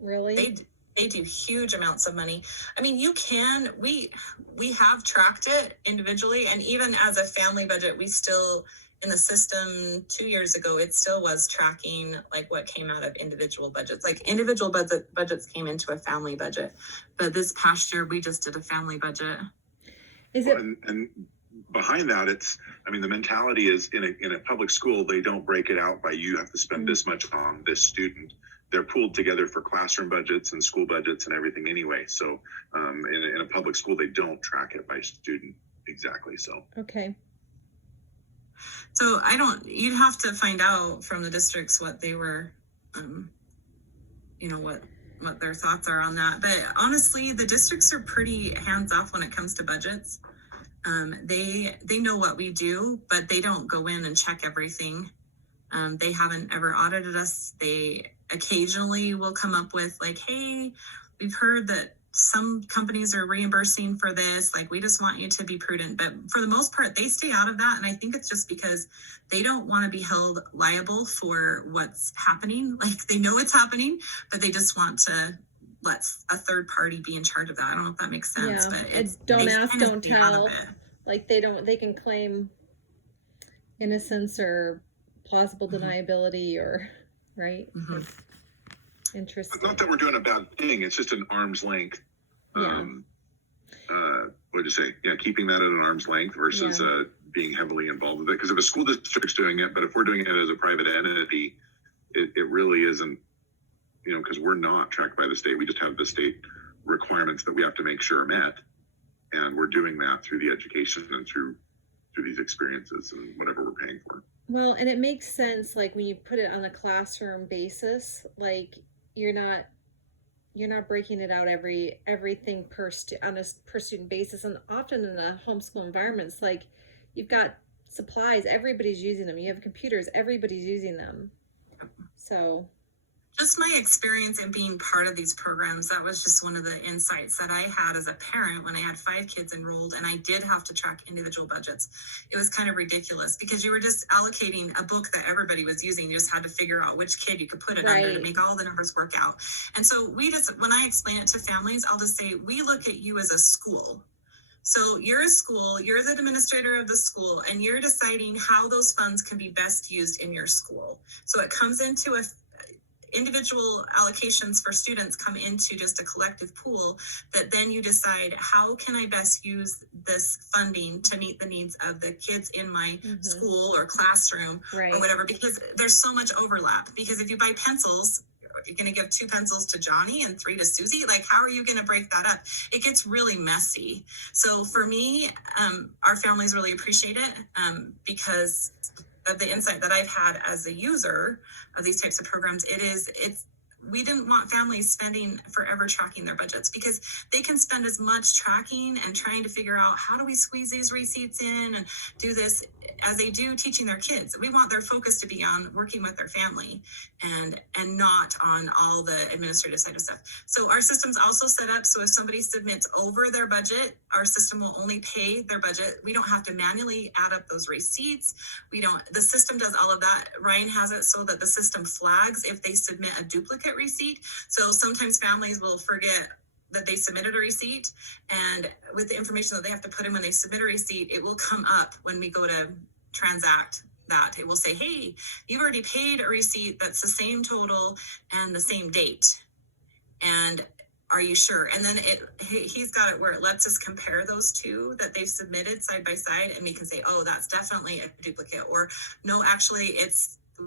Really? They do huge amounts of money. I mean, we have tracked it individually, and even as a family budget, we still, in the system 2 years ago, it still was tracking like what came out of individual budgets. Like individual budgets came into a family budget, but this past year we just did a family budget. Is it? And behind that, the mentality is in a public school, they don't break it out by you have to spend this much on this student. They're pooled together for classroom budgets and school budgets and everything anyway. So in a public school, they don't track it by student exactly. So Okay. So you'd have to find out from the districts what they were, what their thoughts are on that. But honestly, the districts are pretty hands off when it comes to budgets. They know what we do, but they don't go in and check everything. They haven't ever audited us. They occasionally will come up with like, hey, we've heard that some companies are reimbursing for this. Like, we just want you to be prudent. But for the most part, they stay out of that. And I think it's just because they don't want to be held liable for what's happening. Like, they know it's happening, but they just want to let a third party be in charge of that. I don't know if that makes sense. Yeah, but it's don't ask, don't stay out tell. of it. Like they can claim innocence or plausible deniability or right. Mhm. Interesting. not that we're doing a bad thing. It's just an arm's length. Yeah. What do you say? Yeah, keeping that at an arm's length versus being heavily involved with it. Because if a school district's doing it, but if we're doing it as a private entity, it really isn't, because we're not tracked by the state. We just have the state requirements that we have to make sure are met. And we're doing that through the education and through these experiences and whatever we're paying for. Well, and it makes sense, like when you put it on a classroom basis, like you're not breaking it out everything on a per student basis, and often in a homeschool environment, it's like you've got supplies, everybody's using them. You have computers, everybody's using them. So Just my experience in being part of these programs, that was just one of the insights that I had as a parent when I had 5 kids enrolled and I did have to track individual budgets. It was kind of ridiculous because you were just allocating a book that everybody was using. You just had to figure out which kid you could put it under to make all the numbers work out. And so when I explain it to families, I'll just say, we look at you as a school. So you're a school, you're the administrator of the school, and you're deciding how those funds can be best used in your school. So it comes into individual allocations for students come into just a collective pool that then you decide, how can I best use this funding to meet the needs of the kids in my school or classroom or whatever, because there's so much overlap. Because if you buy pencils, you're going to give 2 pencils to Johnny and 3 to Susie. Like, how are you going to break that up? It gets really messy. So for me, our families really appreciate it because of the insight that I've had as a user of these types of programs. We didn't want families spending forever tracking their budgets because they can spend as much tracking and trying to figure out how do we squeeze these receipts in and do this. as they do teaching their kids, we want their focus to be on working with their family and not on all the administrative side of stuff. So our system's also set up so if somebody submits over their budget, our system will only pay their budget. We don't have to manually add up those receipts. The system does all of that. Ryan has it so that the system flags if they submit a duplicate receipt. So sometimes families will forget that they submitted a receipt, and with the information that they have to put in when they submit a receipt, it will come up when we go to transact that. It will say, hey, you've already paid a receipt that's the same total and the same date. And are you sure? And then he's got it where it lets us compare those two that they've submitted side by side, and we can say, oh, that's definitely a duplicate, or no, actually it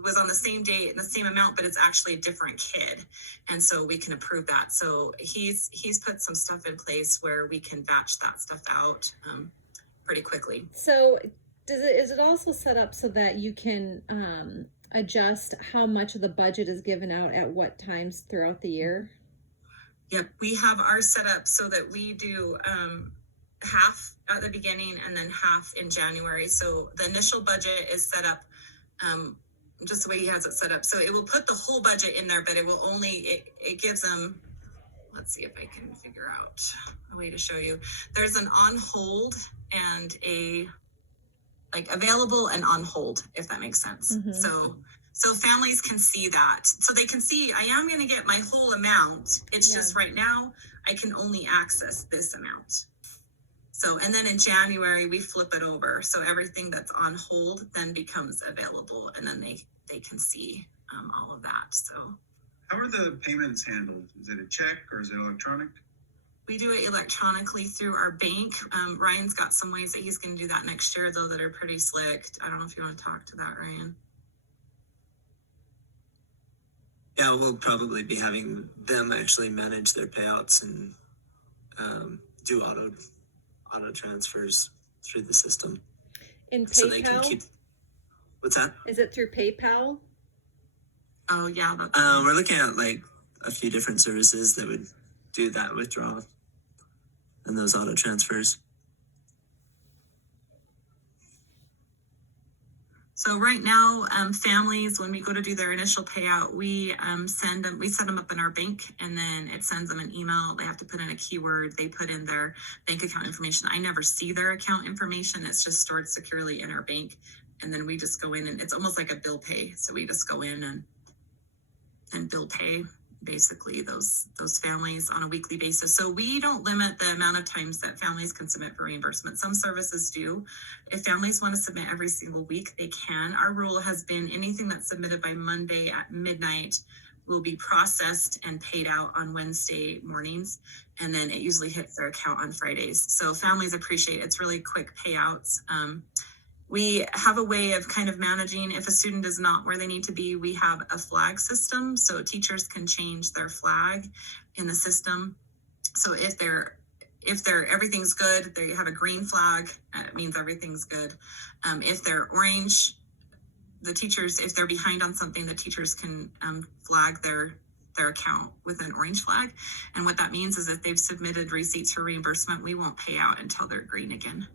was on the same date and the same amount, but it's actually a different kid. And so we can approve that. So he's put some stuff in place where we can batch that stuff out pretty quickly. So is it also set up so that you can adjust how much of the budget is given out at what times throughout the year? Yep, we have ours set up so that we do half at the beginning and then half in January. So the initial budget is set up just the way he has it set up. So it will put the whole budget in there, but it will only, it gives them, let's see if I can figure out a way to show you. There's an on hold and a like available and on hold, if that makes sense. Mm-hmm. So families can see that. So they can see, I am going to get my whole amount. It's just right now, I can only access this amount. So, and then in January, we flip it over. So everything that's on hold then becomes available, and then they can see all of that. So How are the payments handled? Is it a check or is it electronic? we do it electronically through our bank. Ryan's got some ways that he's going to do that next year, though, that are pretty slick. I don't know if you want to talk to that, Ryan. Yeah, we'll probably be having them actually manage their payouts and do auto transfers through the system. In So they can PayPal? keep. What's that? Is it through PayPal? Oh, yeah. That's We're looking at like a few different services that would do that withdrawal and those auto transfers. So right now, families, when we go to do their initial payout, we set them up in our bank, and then it sends them an email. They have to put in a keyword. They put in their bank account information. I never see their account information. It's just stored securely in our bank. And then we just go in, and it's almost like a bill pay. So we just go in and bill pay basically those families on a weekly basis. So we don't limit the amount of times that families can submit for reimbursement. Some services do. If families want to submit every single week, they can. Our rule has been anything that's submitted by Monday at midnight will be processed and paid out on Wednesday mornings. And then it usually hits their account on Fridays. So families appreciate it's really quick payouts. We have a way of kind of managing if a student is not where they need to be. We have a flag system, so teachers can change their flag in the system. So if everything's good, they have a green flag, it means everything's good. If they're orange, the teachers, if they're behind on something, the teachers can flag their account with an orange flag. And what that means is if they've submitted receipts for reimbursement, we won't pay out until they're green again.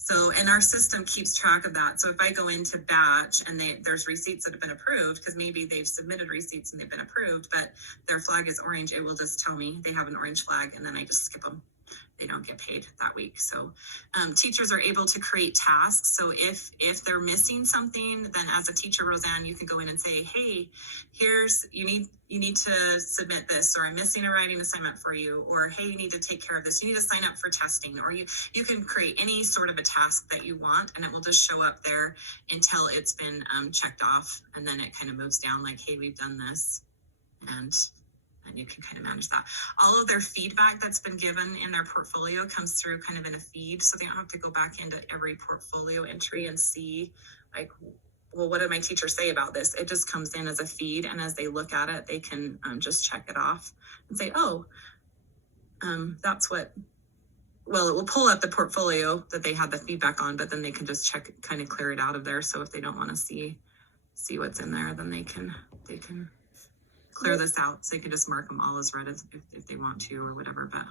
So, and our system keeps track of that. So if I go into batch and there's receipts that have been approved, because maybe they've submitted receipts and they've been approved, but their flag is orange, it will just tell me they have an orange flag, and then I just skip them. They don't get paid that week. So teachers are able to create tasks. So if they're missing something, then as a teacher, Roseanne, you can go in and say, hey, you need to submit this, or I'm missing a writing assignment for you, or hey, you need to take care of this. You need to sign up for testing, or you can create any sort of a task that you want, and it will just show up there until it's been checked off. And then it kind of moves down like, hey, we've done this. And you can kind of manage that. All of their feedback that's been given in their portfolio comes through kind of in a feed. So they don't have to go back into every portfolio entry and see like, well, what did my teacher say about this? It just comes in as a feed. And as they look at it, they can just check it off and say, oh, that's what, well, it will pull up the portfolio that they had the feedback on, but then they can just check, kind of clear it out of there. So if they don't want to see what's in there, then they can clear this out. So they can just mark them all as red if they want to or whatever. But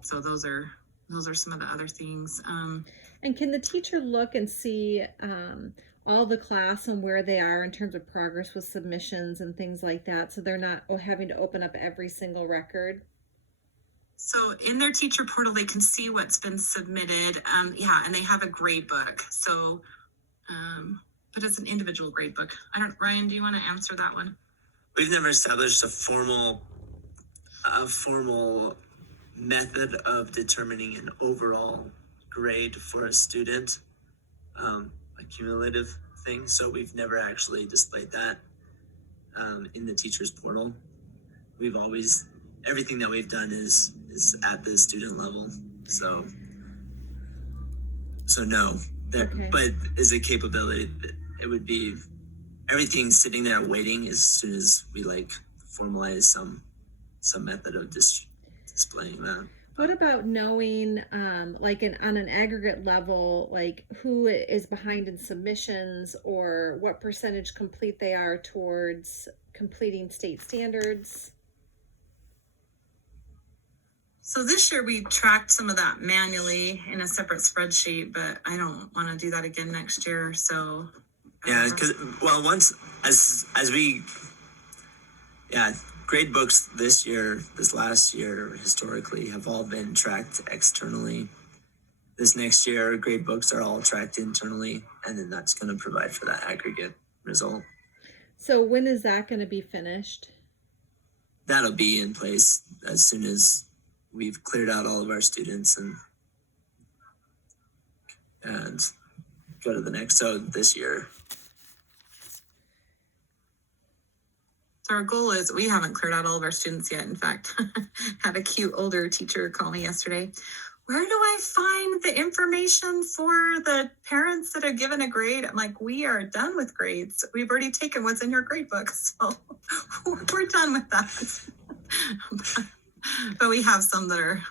so those are those are some of the other things. And can the teacher look and see all the class and where they are in terms of progress with submissions and things like that, so they're not having to open up every single record? So in their teacher portal, they can see what's been submitted. Yeah, and they have a grade book. So, but it's an individual grade book. Ryan, do you want to answer that one? We've never established a formal method of determining an overall grade for a student, a cumulative thing. So we've never actually displayed that in the teacher's portal. We've always, everything that we've done is at the student level. So no, there, Okay. but is a capability. It would be everything sitting there waiting as soon as we like formalize some method of displaying that. What about knowing, like on an aggregate level, like who is behind in submissions or what percentage complete they are towards completing state standards? So this year we tracked some of that manually in a separate spreadsheet, but I don't want to do that again next year. So Yeah, because once as we, grade books this last year historically have all been tracked externally. This next year, grade books are all tracked internally, and then that's going to provide for that aggregate result. So when is that going to be finished? That'll be in place as soon as we've cleared out all of our students and go to the next. So this year. So our goal is, we haven't cleared out all of our students yet. In fact, had a cute older teacher call me yesterday. Where do I find the information for the parents that are given a grade? I'm like, we are done with grades. We've already taken what's in your grade book. So we're done with that. But we have some that are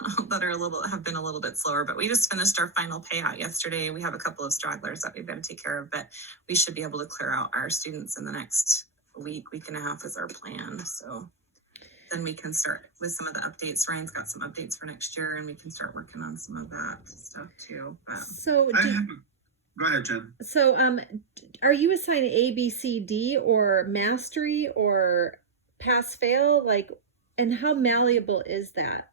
have been a little bit slower, but we just finished our final payout yesterday. We have a couple of stragglers that we've got to take care of, but we should be able to clear out our students in the next week and a half is our plan. So then we can start with some of the updates. Ryan's got some updates for next year and we can start working on some of that stuff too. But So Go ahead, Jen. So are you assigning A, B, C, D or mastery or pass fail? Like, and how malleable is that?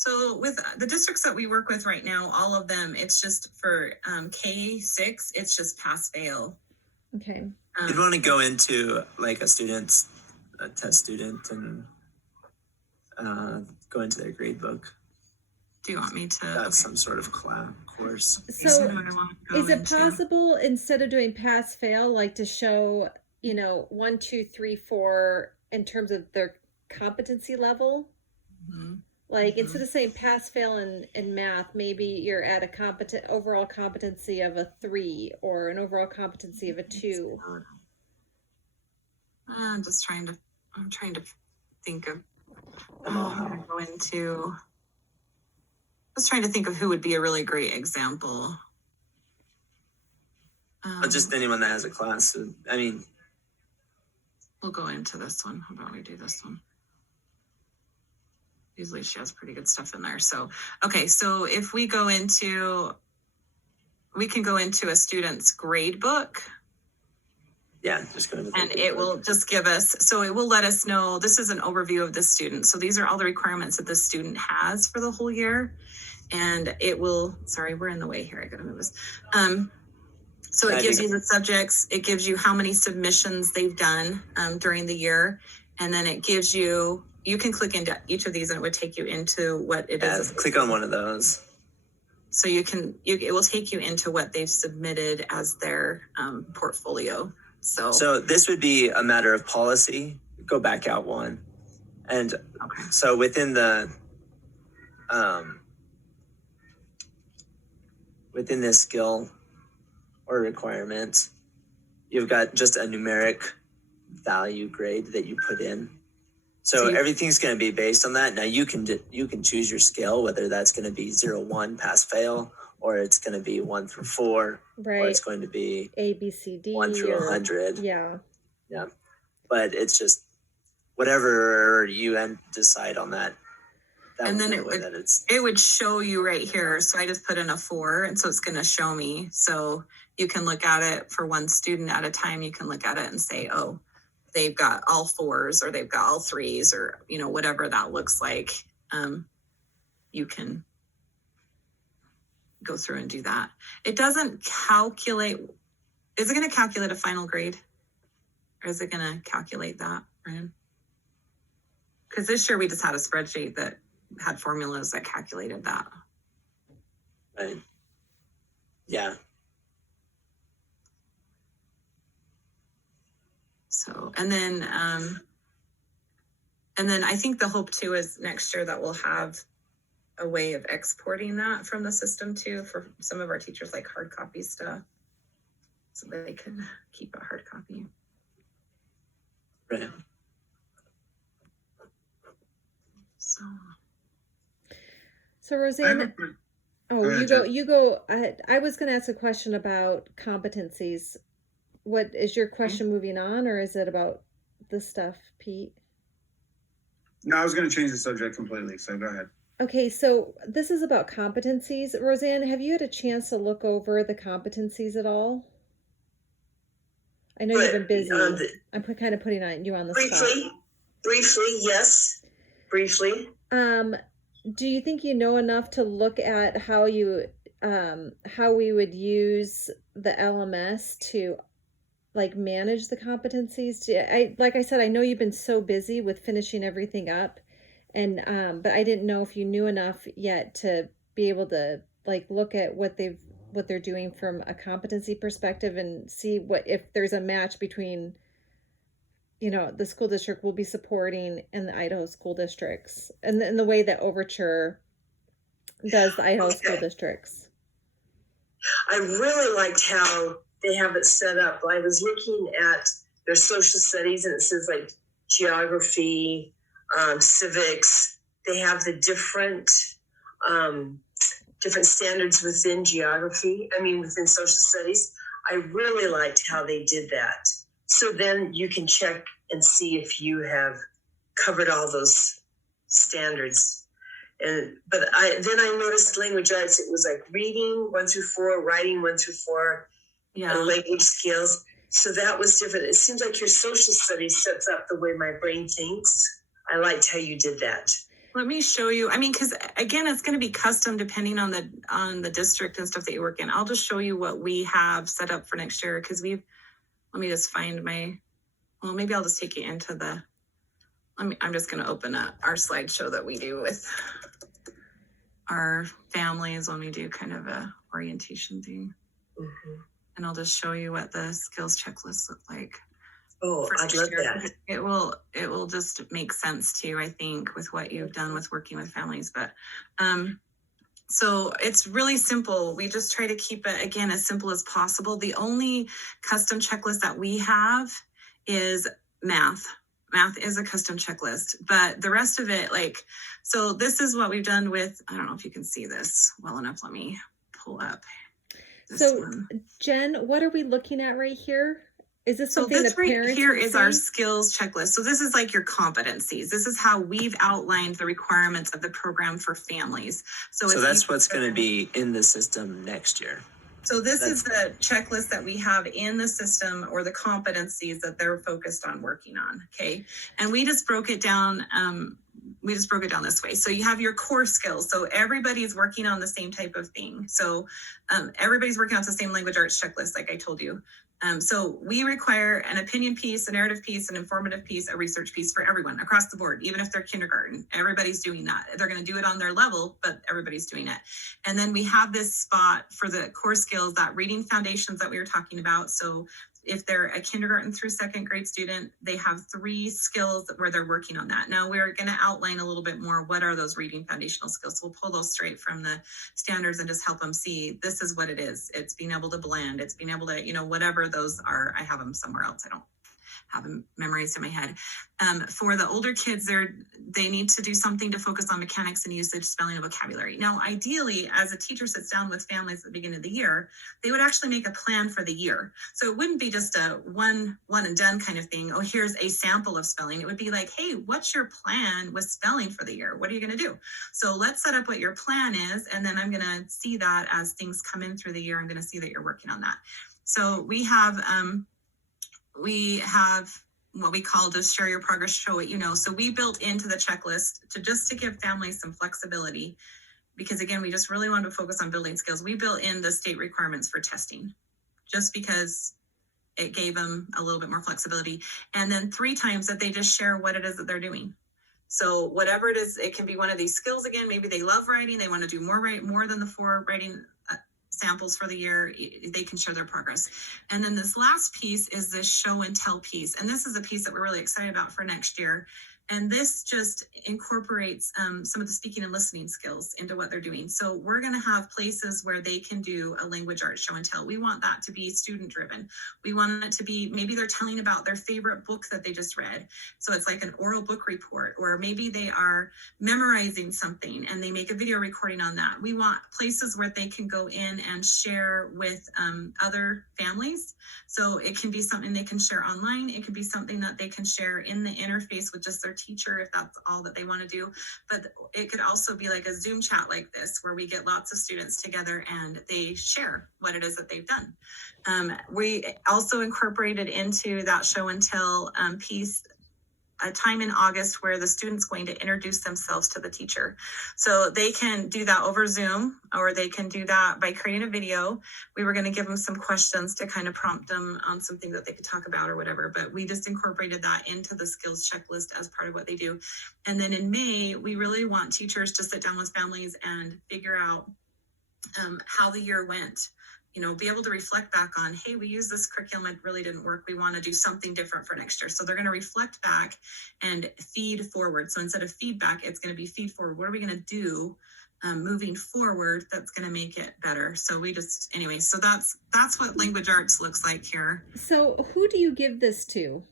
so with the districts that we work with right now, all of them, it's just for K6, it's just pass fail. Okay. You'd want to go into like a test student and go into their grade book. Do you want me to? That's some sort of course. So is it possible, instead of doing pass fail, like to show, 1, 2, 3, 4 in terms of their competency level? Mm-hmm. Like instead of saying pass fail in math, maybe you're at a overall competency of a 3 or an overall competency of a 2. I'm trying to think of I'm just trying to think of who would be a really great example. Just anyone that has a class. I mean, we'll go into this one. How about we do this one? Usually she has pretty good stuff in there. So, okay. So if we can go into a student's grade book. Yeah, just go into and it will just give us, so it will let us know, this is an overview of the student. So these are all the requirements that the student has for the whole year. And it will, sorry, we're in the way here. I gotta move this. So it gives you the subjects, it gives you how many submissions they've done during the year. And then it gives you, you can click into each of these and it would take you into what it is. Click on one of those. So it will take you into what they've submitted as their portfolio. So this would be a matter of policy. Go back out one. And so within the within this skill or requirement, you've got just a numeric value grade that you put in. So everything's going to be based on that. Now you can choose your scale, whether that's going to be 0, 1, pass, fail, or it's going to be 1 through 4, right? Or it's going to be A, B, C, D, 1 through 100. Yeah. But it's just whatever you decide on that And then would it know would- that it's It would show you right here. So I just put in a 4, and so it's going to show me. So you can look at it for one student at a time. You can look at it and say, oh, they've got all 4s or they've got all 3s or, you know, whatever that looks like. You can go through and do that. It doesn't calculate. Is it going to calculate a final grade? Or is it going to calculate that, Brian? Because this year we just had a spreadsheet that had formulas that calculated that. right. Yeah. So, and then I think the hope too is next year that we'll have a way of exporting that from the system too, for some of our teachers, like hard copy stuff, so that they can keep a hard copy. Right. So, Roseanne, oh, Go ahead, you go, Jen. you go. I was going to ask a question about competencies. What is your question moving on, or is it about this stuff, Pete? No, I was going to change the subject completely, so go ahead. Okay, so this is about competencies. Roseanne, have you had a chance to look over the competencies at all? I know you've been busy. I'm kind of putting you on the spot. Briefly, yes. Briefly. Do you think you know enough to look at how you how we would use the LMS to like manage the competencies? Like I said, I know you've been so busy with finishing everything up, and but I didn't know if you knew enough yet to be able to like look at what they're doing from a competency perspective and see what if there's a match between, you know, the school district will be supporting and the Idaho school districts, and the way that Overture does the Idaho school districts. I really liked how they have it set up. I was looking at their social studies, and it says like geography, civics. They have the different standards within geography. I mean, within social studies. I really liked how they did that. So then you can check and see if you have covered all those standards. But I noticed language arts. It was like reading 1 through 4, writing 1 through 4, and language skills. So that was different. It seems like your social studies sets up the way my brain thinks. I liked how you did that. let me show you. I mean, because again, it's going to be custom depending on the district and stuff that you work in. I'll just show you what we have set up for next year because let me just find maybe I'll just take you into I'm just going to open up our slideshow that we do with our families when we do kind of a orientation thing. Mm-hmm. And I'll just show you what the skills checklists look like. Oh, I'd love that. It will just make sense to you, I think, with what you've done with working with families. But so it's really simple. We just try to keep it, again, as simple as possible. The only custom checklist that we have is math. Math is a custom checklist, but the rest of it, so this is what we've done with, I don't know if you can see this well enough. Let me pull up this one. Jen, what are we looking at right here? Is this something so this the right parents here would is see? our skills checklist. So this is like your competencies. This is how we've outlined the requirements of the program for families. So that's what's going to be in the system next year. So this is the checklist that we have in the system, or the competencies that they're focused on working on. Okay. And we just broke it down. This way. So you have your core skills. So everybody's working on the same type of thing. So everybody's working on the same language arts checklist, like I told you. So we require an opinion piece, a narrative piece, an informative piece, a research piece for everyone across the board, even if they're kindergarten. Everybody's doing that. They're going to do it on their level, but everybody's doing it. And then we have this spot for the core skills, that reading foundations that we were talking about. So if they're a kindergarten through second grade student, they have 3 skills where they're working on that. Now we're going to outline a little bit more. What are those reading foundational skills? So we'll pull those straight from the standards and just help them see this is what it is. It's being able to blend. It's being able to, whatever those are. I have them somewhere else. I don't. have them memorized in my head. For the older kids, they need to do something to focus on mechanics and usage, spelling, and vocabulary. Now, ideally, as a teacher sits down with families at the beginning of the year, they would actually make a plan for the year. So it wouldn't be just a one and done kind of thing. Oh, here's a sample of spelling. It would be like, hey, what's your plan with spelling for the year? What are you going to do? So let's set up what your plan is, and then I'm going to see that as things come in through the year. I'm going to see that you're working on that. So we have what we call just share your progress, show what you know. So we built into the checklist to give families some flexibility, because again, we just really wanted to focus on building skills. We built in the state requirements for testing just because it gave them a little bit more flexibility. And then 3 times that they just share what it is that they're doing. So whatever it is, it can be one of these skills. Again, maybe they love writing. They want to do more than the 4 writing samples for the year. They can share their progress. And then this last piece is this show and tell piece. And this is a piece that we're really excited about for next year. And this just incorporates some of the speaking and listening skills into what they're doing. So we're going to have places where they can do a language arts show and tell. We want that to be student driven. We want it to be, maybe they're telling about their favorite book that they just read. So it's like an oral book report, or maybe they are memorizing something and they make a video recording on that. We want places where they can go in and share with other families. So it can be something they can share online. It could be something that they can share in the interface with just their teacher, if that's all that they want to do. But it could also be like a Zoom chat like this, where we get lots of students together and they share what it is that they've done. We also incorporated into that show and tell piece a time in August where the student's going to introduce themselves to the teacher. So they can do that over Zoom, or they can do that by creating a video. We were going to give them some questions to kind of prompt them on something that they could talk about or whatever, but we just incorporated that into the skills checklist as part of what they do. And then in May, we really want teachers to sit down with families and figure out how the year went. You know, be able to reflect back on, hey, we used this curriculum, it really didn't work. We want to do something different for next year. So they're going to reflect back and feed forward. So instead of feedback, it's going to be feed forward. What are we going to do moving forward that's going to make it better? So we just, anyway, so that's what language arts looks like here. So who do you give this to?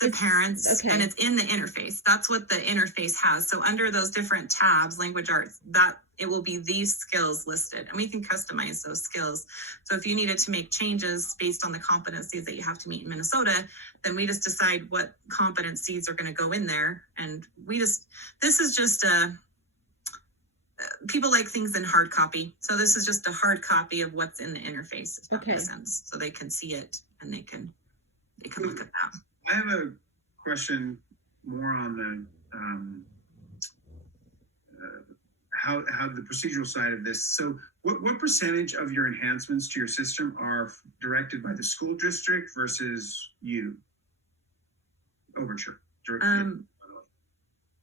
The parents, okay. And it's in the interface. That's what the interface has. So under those different tabs, language arts, that it will be these skills listed, and we can customize those skills. So if you needed to make changes based on the competencies that you have to meet in Minnesota, then we just decide what competencies are going to go in there. And this is just people like things in hard copy. So this is just a hard copy of what's in the interface, if that makes sense. So they can see it and they can look at that. I have a question more on the how the procedural side of this. So what percentage of your enhancements to your system are directed by the school district versus you? Overture.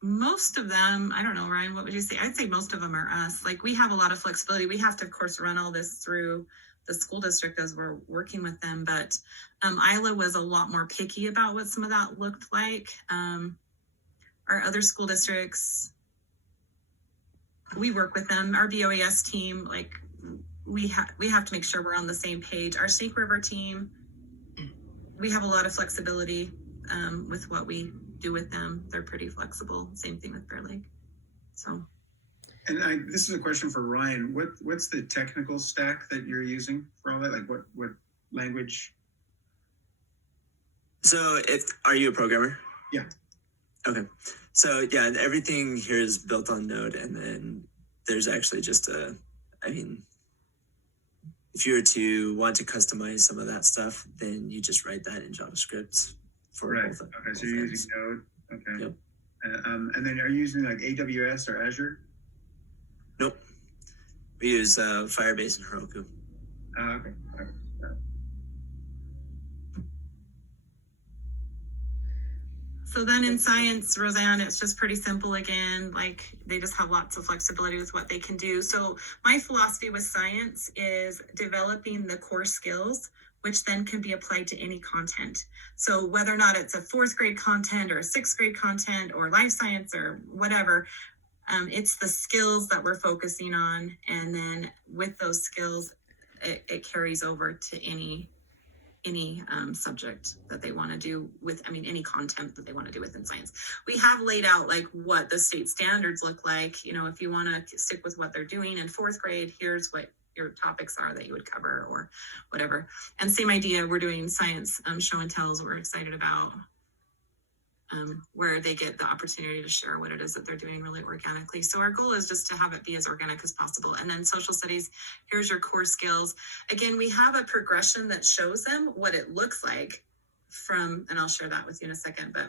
Most of them, I don't know, Ryan, what would you say? I'd say most of them are us. Like, we have a lot of flexibility. We have to, of course, run all this through the school district as we're working with them. But Isla was a lot more picky about what some of that looked like. Our other school districts, we work with them. Our BOES team, like, we have to make sure we're on the same page. Our Snake River team, we have a lot of flexibility with what we do with them. They're pretty flexible. Same thing with Bear Lake. So. And this is a question for Ryan. What's the technical stack that you're using for all that? Like what language? So are you a programmer? Yeah. Okay. So yeah, everything here is built on Node, and then there's actually just if you were to want to customize some of that stuff, then you just write that in JavaScript for right. both. Okay, so you're using Node. Okay. Yep. And then are you using like AWS or Azure? Nope. We use Firebase and Heroku. Okay. So then in science, Roseanne, it's just pretty simple again. Like, they just have lots of flexibility with what they can do. So my philosophy with science is developing the core skills, which then can be applied to any content. So whether or not it's a 4th grade content or a 6th grade content or life science or whatever, it's the skills that we're focusing on. And then with those skills, it carries over to any any subject that they want to do with, any content that they want to do within science. We have laid out like what the state standards look like. If you want to stick with what they're doing in 4th grade, here's what your topics are that you would cover or whatever. And same idea, we're doing science show and tells we're excited about, where they get the opportunity to share what it is that they're doing really organically. So our goal is just to have it be as organic as possible. And then social studies, here's your core skills. Again, we have a progression that shows them what it looks like from, and I'll share that with you in a second, but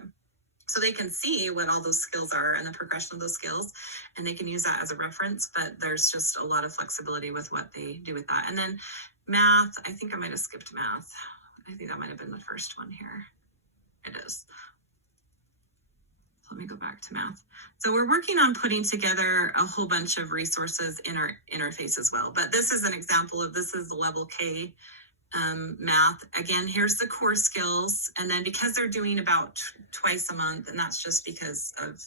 so they can see what all those skills are and the progression of those skills, and they can use that as a reference, but there's just a lot of flexibility with what they do with that. And then math, I think I might have skipped math. I think that might have been the first one here. It is. Let me go back to math. So we're working on putting together a whole bunch of resources in our interface as well. But this is an example of, this is the level K math. Again, here's the core skills. And then because they're doing about twice a month, and that's just because of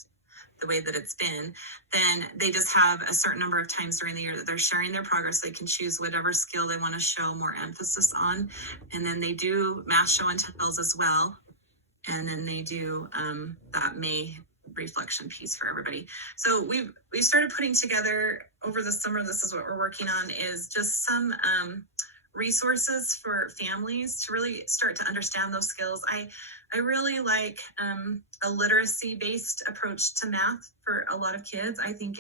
the way that it's been, then they just have a certain number of times during the year that they're sharing their progress. They can choose whatever skill they want to show more emphasis on. And then they do math show and tells as well. And then they do that May reflection piece for everybody. So we've started putting together over the summer, this is what we're working on, is just some resources for families to really start to understand those skills. I really like a literacy-based approach to math for a lot of kids. I think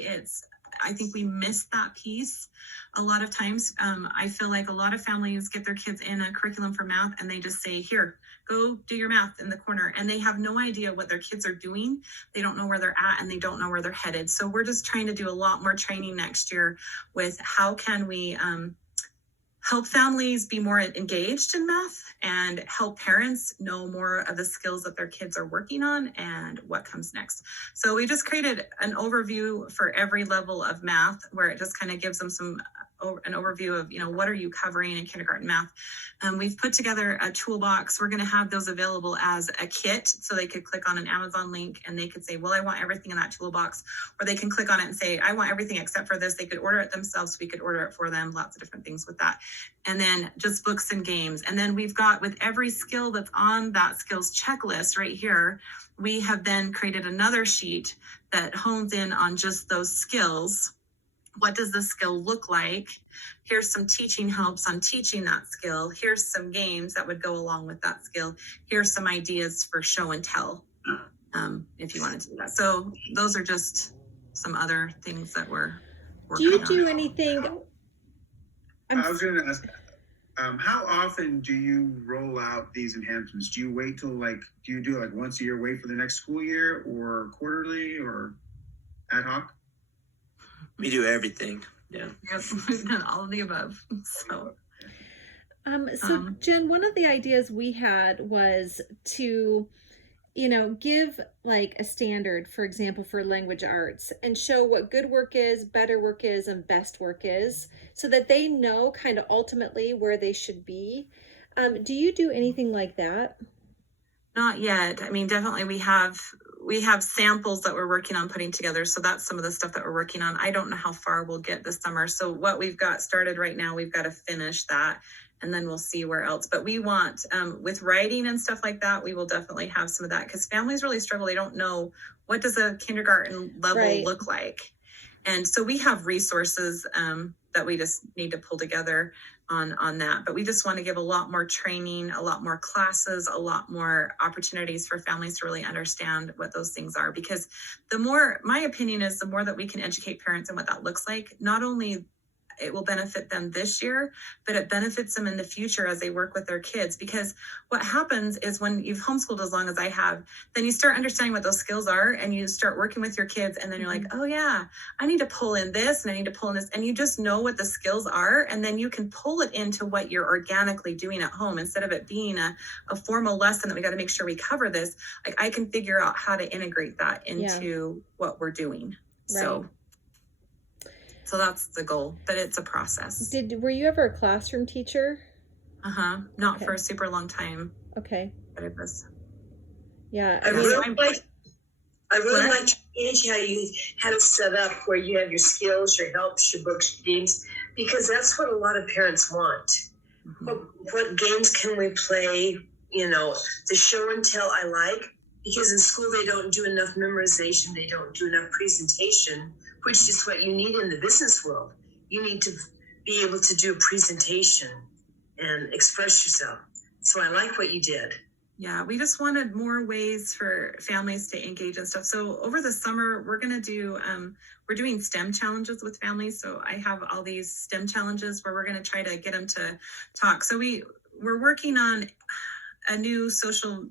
we miss that piece a lot of times. I feel like a lot of families get their kids in a curriculum for math and they just say, here, go do your math in the corner. And they have no idea what their kids are doing. They don't know where they're at and they don't know where they're headed. So we're just trying to do a lot more training next year with how can we help families be more engaged in math and help parents know more of the skills that their kids are working on and what comes next. So we just created an overview for every level of math where it just kind of gives them an overview of, what are you covering in kindergarten math. We've put together a toolbox. We're going to have those available as a kit, so they could click on an Amazon link and they could say, well, I want everything in that toolbox, or they can click on it and say, I want everything except for this. They could order it themselves. We could order it for them, lots of different things with that. And then just books and games. And then we've got, with every skill that's on that skills checklist right here, we have then created another sheet that hones in on just those skills. What does the skill look like? Here's some teaching helps on teaching that skill. Here's some games that would go along with that skill. Here's some ideas for show and tell, if you wanted to do that. So those are just some other things that we're working on. Do you do anything? I was going to ask, how often do you roll out these enhancements? Do you wait till do you do it once a year, wait for the next school year, or quarterly, or ad hoc? We do everything. Yeah. Yep, we've done all of the above. So Jen, one of the ideas we had was to, give like a standard, for example, for language arts, and show what good work is, better work is, and best work is, so that they know kind of ultimately where they should be. Do you do anything like that? Not yet. Definitely we have samples that we're working on putting together. So that's some of the stuff that we're working on. I don't know how far we'll get this summer. So what we've got started right now, we've got to finish that, and then we'll see where else. But we want, with writing and stuff like that, we will definitely have some of that, because families really struggle. They don't know, what does a kindergarten level look like? And so we have resources that we just need to pull together on that. But we just want to give a lot more training, a lot more classes, a lot more opportunities for families to really understand what those things are. Because my opinion is, the more that we can educate parents on what that looks like, not only it will benefit them this year, but it benefits them in the future as they work with their kids. Because what happens is, when you've homeschooled as long as I have, then you start understanding what those skills are, and you start working with your kids, and then you're like, oh yeah, I need to pull in this, and I need to pull in this, and you just know what the skills are, and then you can pull it into what you're organically doing at home, instead of it being a formal lesson that we got to make sure we cover this. Like, I can figure out how to integrate that into what we're doing. Right. So that's the goal, but it's a process. Were you ever a classroom teacher? Not for a super long time. Okay. But it was. Yeah. I really like to change how you have it set up, where you have your skills, your helps, your books, your games, because that's what a lot of parents want. What games can we play? You know, the show and tell I like, because in school they don't do enough memorization, they don't do enough presentation, which is what you need in the business world. You need to be able to do a presentation and express yourself. So I like what you did. Yeah, we just wanted more ways for families to engage and stuff. So over the summer, we're going to do, we're doing STEM challenges with families. So I have all these STEM challenges where we're going to try to get them to talk. So we're working on a new social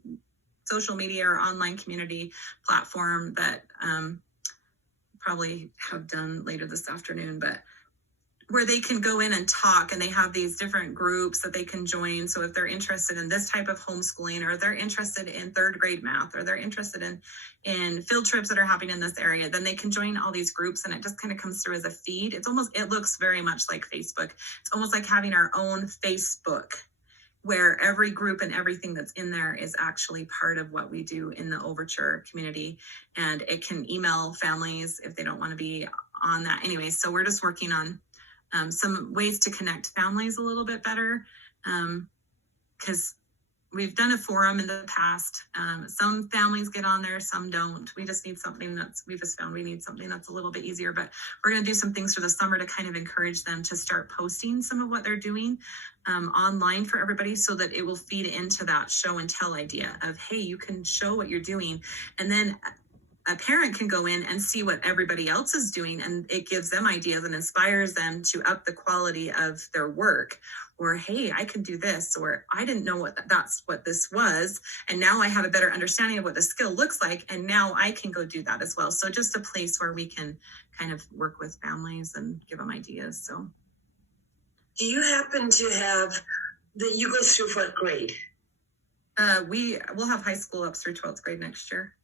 media or online community platform that probably have done later this afternoon, but where they can go in and talk, and they have these different groups that they can join. So if they're interested in this type of homeschooling, or they're interested in third grade math, or they're interested in field trips that are happening in this area, then they can join all these groups, and it just kind of comes through as a feed. It looks very much like Facebook. It's almost like having our own Facebook, where every group and everything that's in there is actually part of what we do in the Overture community. And it can email families if they don't want to be on that anyway. So we're just working on some ways to connect families a little bit better, because we've done a forum in the past. Some families get on there, some don't. We just need something we just found we need something that's a little bit easier, but we're going to do some things for the summer to kind of encourage them to start posting some of what they're doing online for everybody, so that it will feed into that show and tell idea of, hey, you can show what you're doing. And then a parent can go in and see what everybody else is doing, and it gives them ideas and inspires them to up the quality of their work. Or, hey, I can do this, or I didn't know that's what this was, and now I have a better understanding of what the skill looks like, and now I can go do that as well. So just a place where we can kind of work with families and give them ideas. So Do you happen to have you go through what grade? we'll have high school up through 12th grade next year.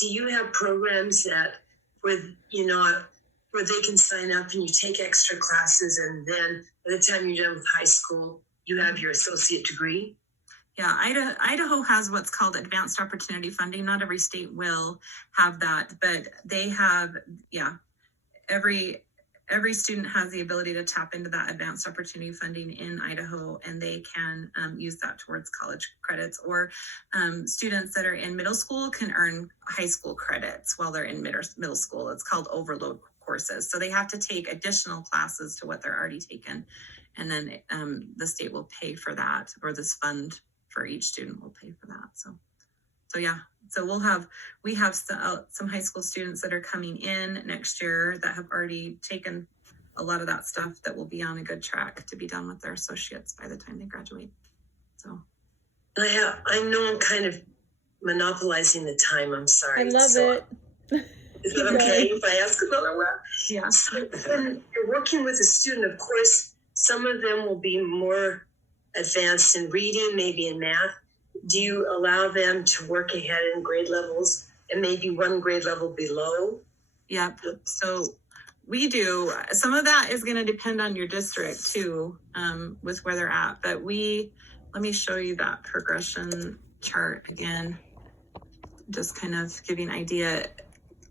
Do you have programs where they can sign up and you take extra classes, and then by the time you're done with high school, you have your associate degree? Yeah, Idaho has what's called advanced opportunity funding. Not every state will have that, but they have, every student has the ability to tap into that advanced opportunity funding in Idaho, and they can use that towards college credits. Or students that are in middle school can earn high school credits while they're in middle school. It's called overload courses. So they have to take additional classes to what they're already taken. And then the state will pay for that, or this fund for each student will pay for that. So yeah. So we have some high school students that are coming in next year that have already taken a lot of that stuff, that will be on a good track to be done with their associates by the time they graduate. So I know I'm kind of monopolizing the time. I'm sorry. I love it. Is that okay if I ask another one? yeah. So when you're working with a student, of course, some of them will be more advanced in reading, maybe in math. Do you allow them to work ahead in grade levels and maybe one grade level below? Yep. So we do. Some of that is going to depend on your district too, with where they're at. But let me show you that progression chart again, just kind of giving an idea.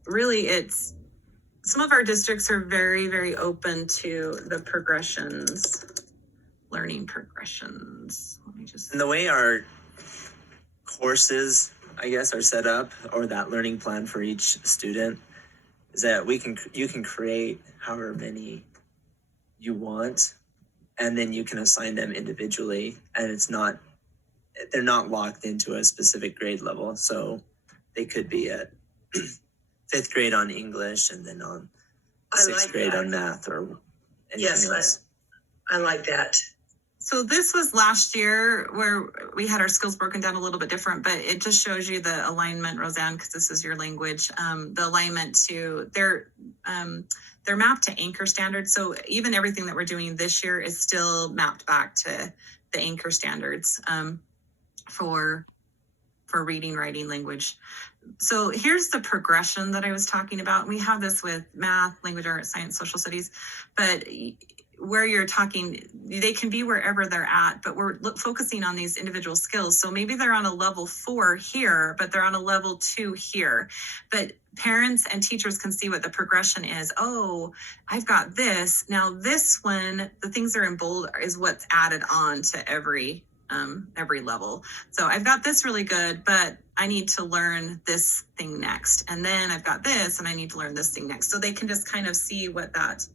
Really, it's some of our districts are very, very open to the progressions, learning progressions. Let me just. And the way our courses, I guess, are set up, or that learning plan for each student, is that you can create however many you want, and then you can assign them individually, and they're not locked into a specific grade level. So they could be at 5th grade on English, and then on 6th grade on math, or anything else. I like that. So this was last year where we had our skills broken down a little bit different, but it just shows you the alignment, Roseanne, because this is your language, the alignment to they're mapped to Anchor standards. So even everything that we're doing this year is still mapped back to the Anchor standards for reading, writing, language. So here's the progression that I was talking about. We have this with math, language arts, science, social studies, but where you're talking, they can be wherever they're at, but we're focusing on these individual skills. So maybe they're on a level 4 here, but they're on a level 2 here. But parents and teachers can see what the progression is. Oh, I've got this. Now this one, the things that are in bold is what's added on to every level. So I've got this really good, but I need to learn this thing next. And then I've got this and I need to learn this thing next. So they can just kind of see what that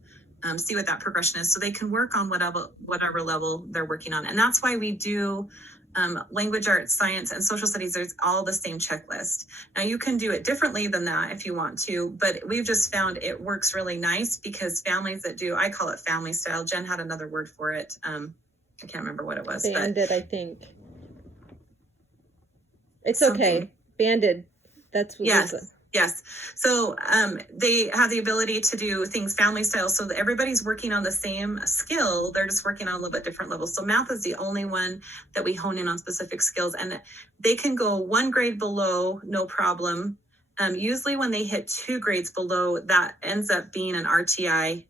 progression is, so they can work on whatever level they're working on. And that's why we do language arts, science, and social studies. There's all the same checklist. Now you can do it differently than that if you want to, but we've just found it works really nice because families that do, I call it family style. Jen had another word for it. I can't remember what it was. Banded, I think. It's Something. okay. Banded. That's what Yes. So they have the ability to do things family style, so that everybody's working on the same skill. They're just working on a little bit different levels. So math is the only one that we hone in on specific skills, and they can go 1 grade below, no problem. Usually when they hit 2 grades below, that ends up being an RTI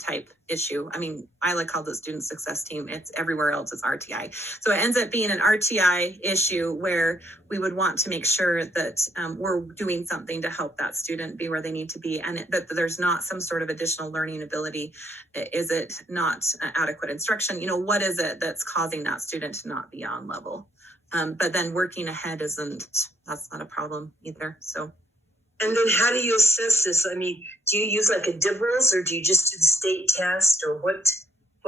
type issue. I mean, I call the student success team. It's everywhere else is RTI. So it ends up being an RTI issue where we would want to make sure that we're doing something to help that student be where they need to be, and that there's not some sort of additional learning ability. Is it not adequate instruction? What is it that's causing that student to not be on level? But then working ahead that's not a problem either. So. And then how do you assess this? I mean, do you use like a DIBELS or do you just do the state test, or what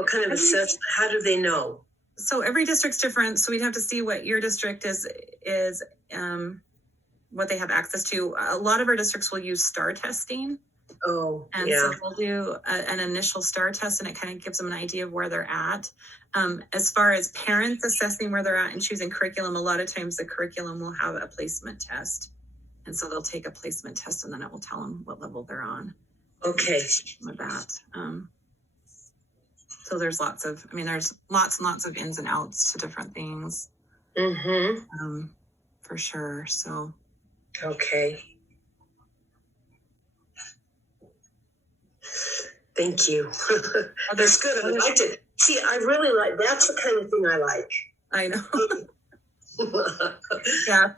kind of assessment? How do they know? So every district's different. So we'd have to see what your district is what they have access to. A lot of our districts will use STAR testing. Oh, and yeah. so they'll do an initial STAR test, and it kind of gives them an idea of where they're at. As far as parents assessing where they're at and choosing curriculum, a lot of times the curriculum will have a placement test. And so they'll take a placement test, and then it will tell them what level they're on. Okay. With that. So there's lots and lots of ins and outs to different things. Mm-hmm. For sure. So. Okay. Thank you. That's good. I liked it. See, I really that's the kind of thing I like. I know. Yeah.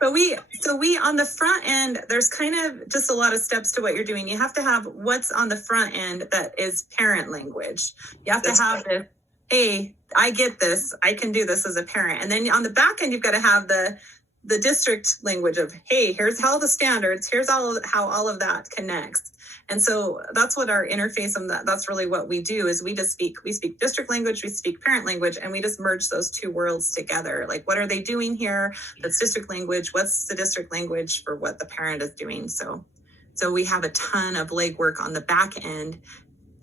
So we on the front end, there's kind of just a lot of steps to what you're doing. You have to have what's on the front end that is parent language. You have to have this, hey, I get this, I can do this as a parent. And then on the back end, you've got to have the district language of, hey, here's how the standards, here's how all of that connects. And so that's what our interface, and that's really what we do is we speak district language, we speak parent language, and we just merge those two worlds together. Like, what are they doing here? That's district language. What's the district language for what the parent is doing? So we have a ton of legwork on the back end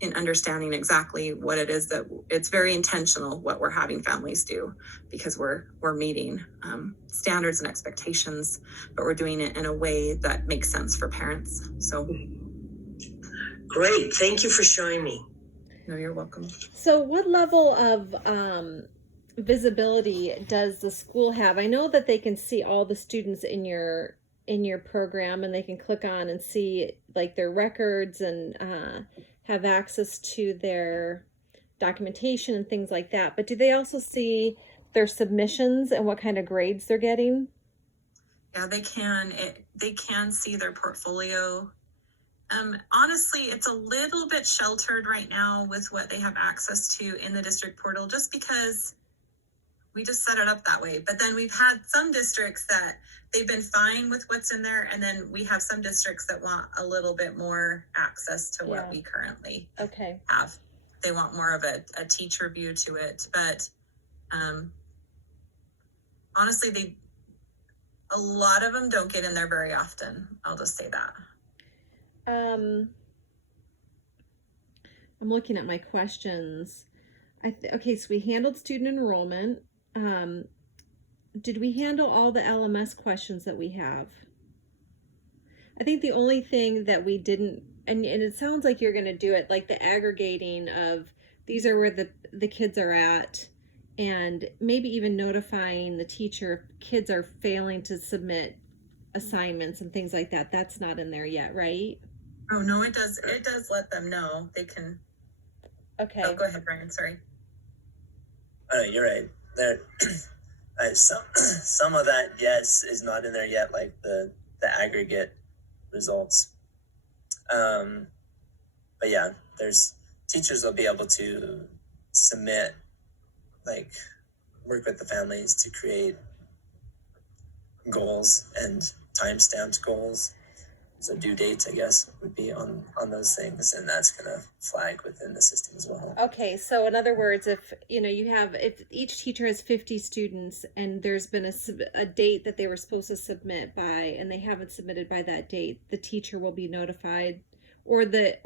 in understanding exactly what it is that it's very intentional what we're having families do, because we're meeting standards and expectations, but we're doing it in a way that makes sense for parents. So. Great. Thank you for showing me. No, you're welcome. So what level of visibility does the school have? I know that they can see all the students in your program, and they can click on and see like their records and have access to their documentation and things like that. But do they also see their submissions and what kind of grades they're getting? Yeah, they can. They can see their portfolio. Honestly, it's a little bit sheltered right now with what they have access to in the district portal, just because we just set it up that way. But then we've had some districts that they've been fine with what's in there. And then we have some districts that want a little bit more access to what we currently have. They want more of a teacher view to it. But honestly, a lot of them don't get in there very often. I'll just say that. I'm looking at my questions. Okay, so we handled student enrollment. Did we handle all the LMS questions that we have? I think the only thing that we didn't, and it sounds like you're going to do it, like the aggregating of these are where the kids are at, and maybe even notifying the teacher if kids are failing to submit assignments and things like that. That's not in there yet, right? Oh no, it does let them know. They can. Okay. Oh, go ahead, Brian. Sorry. Oh, you're right. There, some of that, yes, is not in there yet, like the aggregate results. But yeah, there's teachers will be able to submit, like, work with the families to create goals and time-stamped goals. So due dates, I guess, would be on those things, and that's gonna flag within the system as well. Okay, so in other words, if if each teacher has 50 students and there's been a date that they were supposed to submit by and they haven't submitted by that date, the teacher will be notified, or the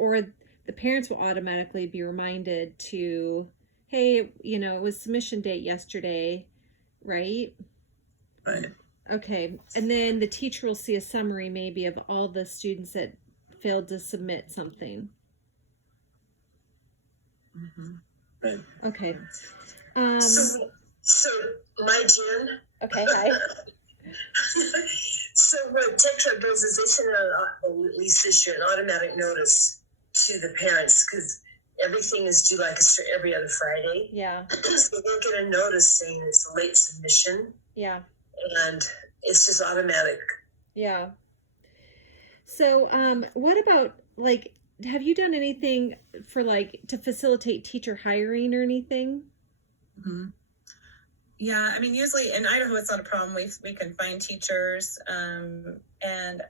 parents will automatically be reminded to, hey, it was submission date yesterday, right? Right. Okay, and then the teacher will see a summary maybe of all the students that failed to submit something. Right. Okay. So my Jen. Okay, hi. So what TechTruck does is they send out, at least this year, an automatic notice to the parents because everything is due like every other Friday. Yeah. So they'll get a notice saying it's a late submission. Yeah. And it's just automatic. Yeah. So, what about, like, have you done anything for, like, to facilitate teacher hiring or anything? Mm-hmm. Yeah, I mean, usually in Idaho, it's not a problem. We can find teachers, and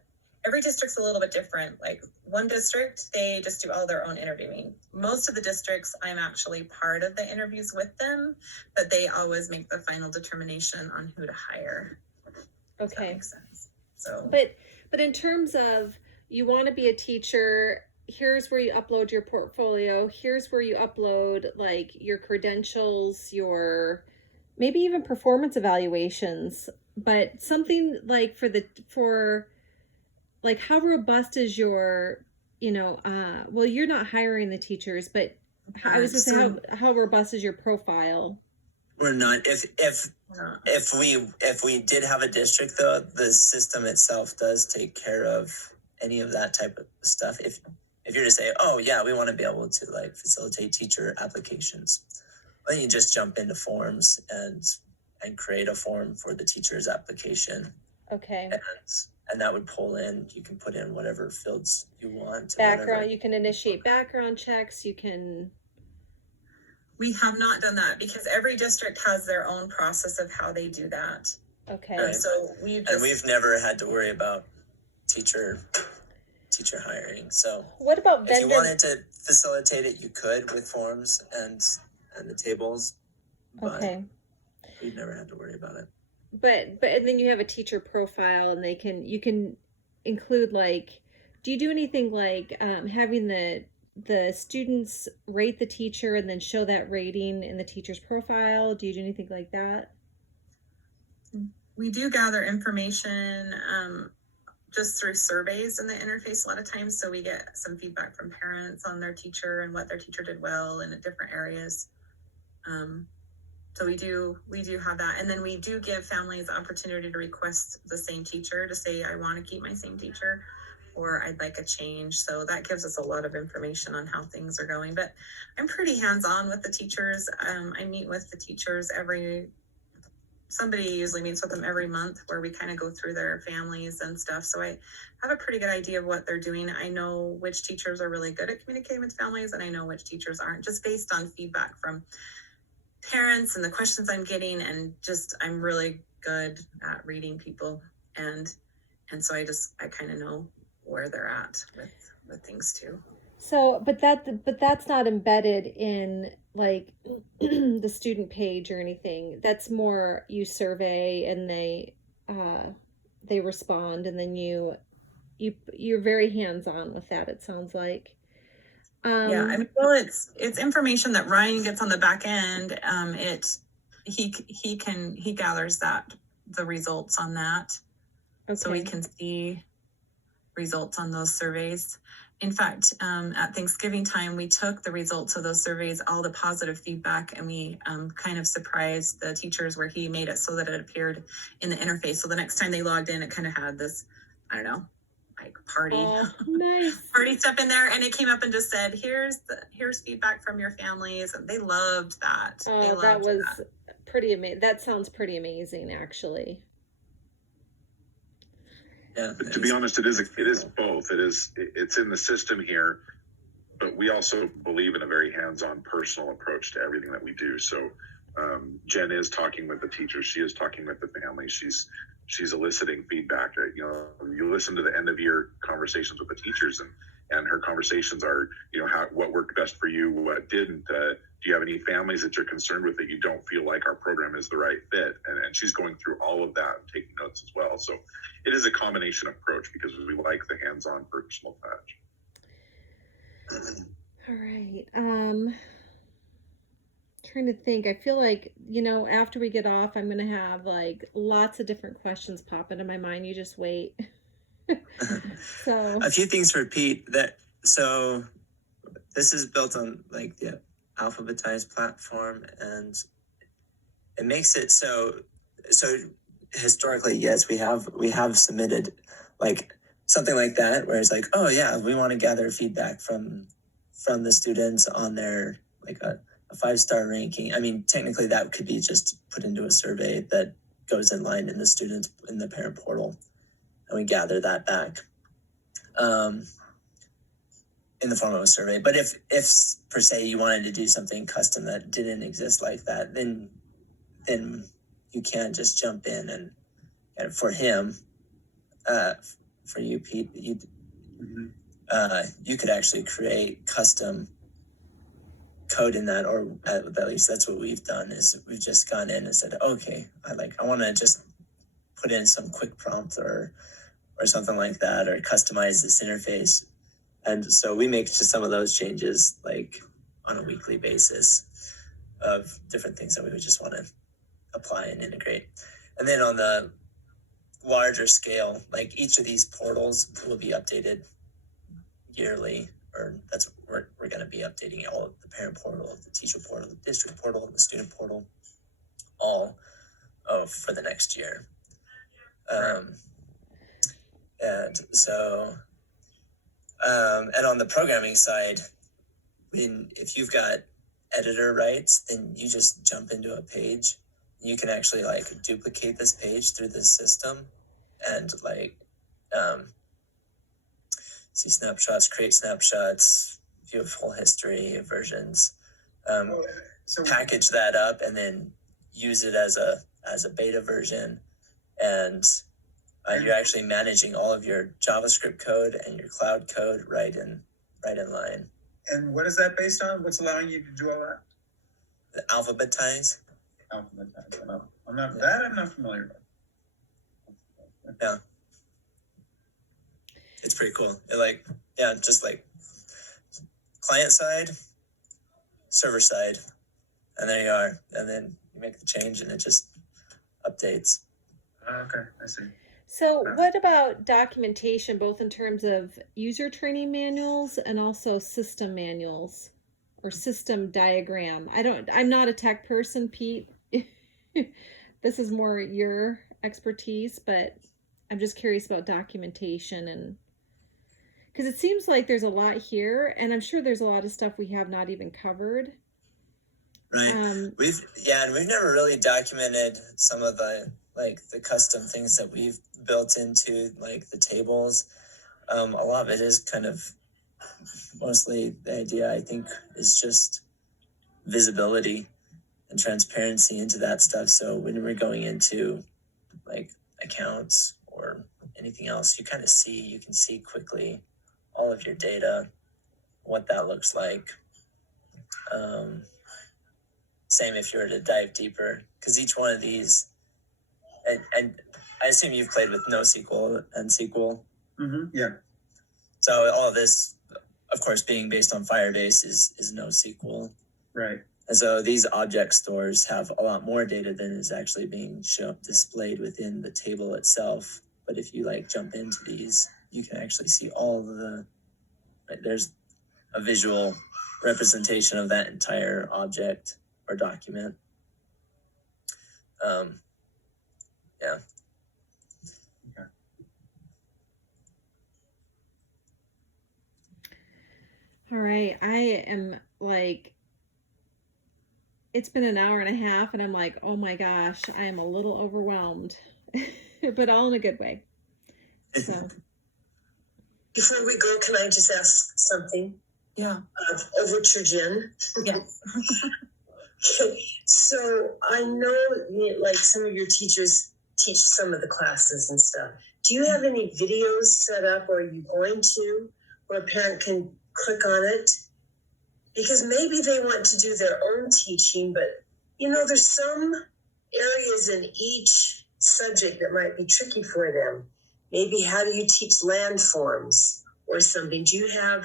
every district's a little bit different. Like one district, they just do all their own interviewing. Most of the districts, I'm actually part of the interviews with them, but they always make the final determination on who to hire. If that Okay. makes sense. So, But in terms of, you want to be a teacher, here's where you upload your portfolio, here's where you upload, like, your credentials, your maybe even performance evaluations, but something like for like, how robust is your, well, you're not hiring the teachers, but I was just saying, how robust is your profile? We're not. If we did have a district, though, the system itself does take care of any of that type of stuff. If you're to say, oh yeah, we want to be able to, like, facilitate teacher applications, then you just jump into forms and create a form for the teacher's application, Okay. and that would pull in. You can put in whatever fields you want. Background, you can initiate background checks, you can. we have not done that because every district has their own process of how they do that. Okay. Right. So And we've never had to worry about teacher hiring. So What about if you vendor? wanted to facilitate it, you could with forms and the tables. But Okay. we've never had to worry about it. But and then you have a teacher profile, and you can include, like, do you do anything like having the students rate the teacher and then show that rating in the teacher's profile? Do you do anything like that? We do gather information just through surveys in the interface a lot of times. So we get some feedback from parents on their teacher and what their teacher did well in different areas. So we do have that. And then we do give families the opportunity to request the same teacher, to say, I want to keep my same teacher, or I'd like a change. So that gives us a lot of information on how things are going. But I'm pretty hands-on with the teachers. I meet with the teachers somebody usually meets with them every month, where we kind of go through their families and stuff. So I have a pretty good idea of what they're doing. I know which teachers are really good at communicating with families, and I know which teachers aren't, just based on feedback from parents and the questions I'm getting. And just, I'm really good at reading people. And so I kind of know where they're at with things too. So, but that's not embedded in, like, the student page or anything. That's more, you survey and they respond, and then you're very hands-on with that, it sounds like. Yeah, I mean, well, it's information that Ryan gets on the back end. He gathers the results on that. Okay. So we can see results on those surveys. In fact, at Thanksgiving time, we took the results of those surveys, all the positive feedback, and we kind of surprised the teachers where he made it so that it appeared in the interface. So the next time they logged in, it kind of had this, I don't know, like party. Oh, nice. Party stuff in there, and it came up and just said, here's feedback from your families, and they loved that. They Oh, loved that was pretty amazing. That sounds pretty amazing, actually. Yeah. But to be honest, it is both. It's in the system here, but we also believe in a very hands-on, personal approach to everything that we do. So Jen is talking with the teachers. She is talking with the family. She's eliciting feedback. You know, you listen to the end of year conversations with the teachers, and her conversations are, you know, what worked best for you, what didn't. Do you have any families that you're concerned with that you don't feel like our program is the right fit? And she's going through all of that and taking notes as well. So it is a combination approach because we like the hands-on personal touch. All right. Trying to think. I feel like, you know, after we get off, I'm gonna have like lots of different questions pop into my mind. You just wait. So A few things for Pete. So this is built on like the alphabetized platform, and it makes it so historically, yes, we have submitted like something like that where it's like, oh yeah, we want to gather feedback from the students on their like a 5-star ranking. I mean, technically that could be just put into a survey that goes in line in the parent portal, and we gather that back in the form of a survey. But if per se you wanted to do something custom that didn't exist like that, then you can just jump in and for him, for you, Pete, you could actually create custom code in that, or at least that's what we've done. Is we've just gone in and said, okay, I want to just put in some quick prompt or something like that, or customize this interface. And so we make just some of those changes like on a weekly basis of different things that we would just want to apply and integrate. And then on the larger scale, like each of these portals will be updated yearly, or that's what we're going to be updating all of the parent portal, the teacher portal, the district portal, the student portal, all for the next year. And so, and on the programming side, if you've got editor rights, then you just jump into a page. You can actually like duplicate this page through the system and like see snapshots, create snapshots, view a full history of versions, package that up, and then use it as a beta version. And you're actually managing all of your JavaScript code and your cloud code right in line. And what is that based on? What's allowing you to do all that? The alphabetize. Alphabetize. I'm not familiar with. Yeah. It's pretty cool. Just like client side, server side, and there you are. And then you make the change and it just updates. Okay, I see. So what about documentation, both in terms of user training manuals and also system manuals or system diagram? I'm not a tech person, Pete. This is more your expertise, but I'm just curious about documentation, and because it seems like there's a lot here, and I'm sure there's a lot of stuff we have not even covered. Right. We've never really documented some of the custom things that we've built into like the tables. A lot of it is kind of mostly the idea, I think, is just visibility and transparency into that stuff. So when we're going into like accounts or anything else, you can see quickly all of your data, what that looks like. Same if you were to dive deeper, because each one of these, and I assume you've played with NoSQL and SQL. Mm-hmm. Yeah. So all of this, of course, being based on Firebase is NoSQL. Right. And so these object stores have a lot more data than is actually being displayed within the table itself. But if you like jump into these, you can actually see all of there's a visual representation of that entire object or document. Yeah. Okay. All right. I am like, it's been an hour and a half, and I'm like, oh my gosh, I am a little overwhelmed, but all in a good way. So, Before we go, can I just ask something? Yeah. Overture Jen. Yes. So I know, like, some of your teachers teach some of the classes and stuff. Do you have any videos set up, or are you going to, where a parent can click on it? Because maybe they want to do their own teaching, but there's some areas in each subject that might be tricky for them. Maybe how do you teach landforms or something? Do you have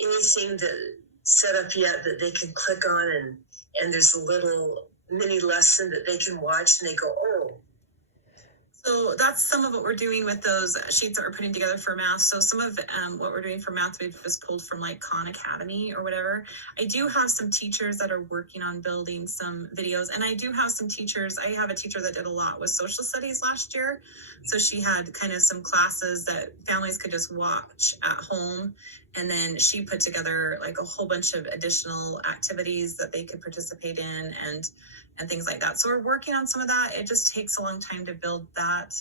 anything that set up yet that they can click on, and there's a little mini lesson that they can watch and they go, oh. So that's some of what we're doing with those sheets that we're putting together for math. So some of what we're doing for math, we've just pulled from like Khan Academy or whatever. I do have some teachers that are working on building some videos, and I do have some teachers. I have a teacher that did a lot with social studies last year. So she had kind of some classes that families could just watch at home. And then she put together like a whole bunch of additional activities that they could participate in and things like that. So we're working on some of that. It just takes a long time to build that.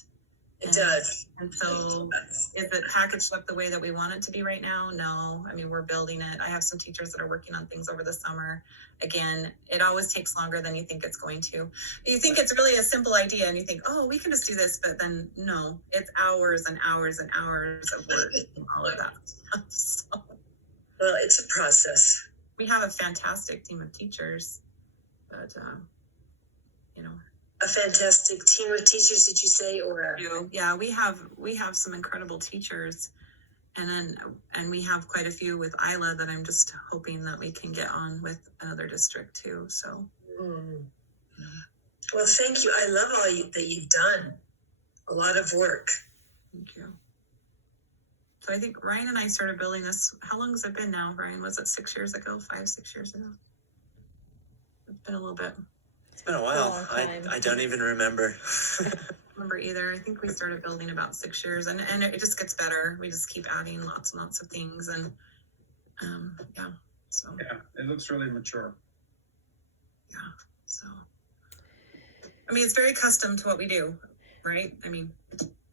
It does. And so is it packaged up the way that we want it to be right now? No. I mean, we're building it. I have some teachers that are working on things over the summer. Again, it always takes longer than you think it's going to. You think it's really a simple idea and you think, oh, we can just do this. But then no, it's hours and hours and hours of work and all of that stuff. So, Well, it's a process. we have a fantastic team of teachers, but A fantastic team of teachers, did you say? Or yeah, we have some incredible teachers, and we have quite a few with Isla that I'm just hoping that we can get on with another district too. So, Well, thank you. I love all that you've done. A lot of work. thank you. So I think Ryan and I started building this. How long has it been now, Ryan? Was it 6 years ago? 5-6 years ago? It's been a little bit. It's been a while. I don't even remember. Remember either. I think we started building about 6 years, and it just gets better. We just keep adding lots and lots of things, and yeah. So Yeah, it looks really mature. so I mean, it's very custom to what we do, right? I mean,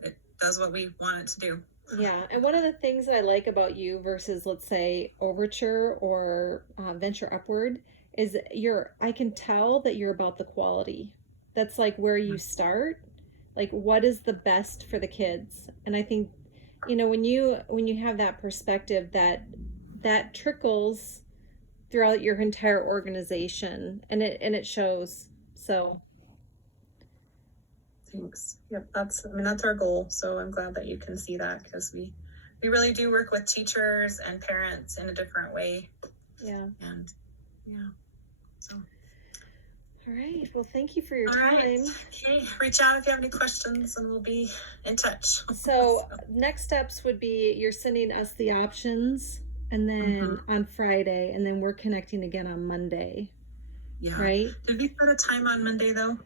it does what we want it to do. yeah. And one of the things that I like about you versus, let's say, Overture or Venture Upward is I can tell that you're about the quality. That's like where you start. Like, what is the best for the kids? And I think, when you have that perspective, that trickles throughout your entire organization, and it shows. So Thanks. Yep, that's our goal. So I'm glad that you can see that, because we really do work with teachers and parents in a different way. yeah. And yeah. So All right. Well, thank you for your all time. right. Okay. Reach out if you have any questions and we'll be in touch. So next steps would be you're sending us the options, and then on Friday, and then we're connecting again on Monday. Yeah. Right? Did we set a time on Monday though?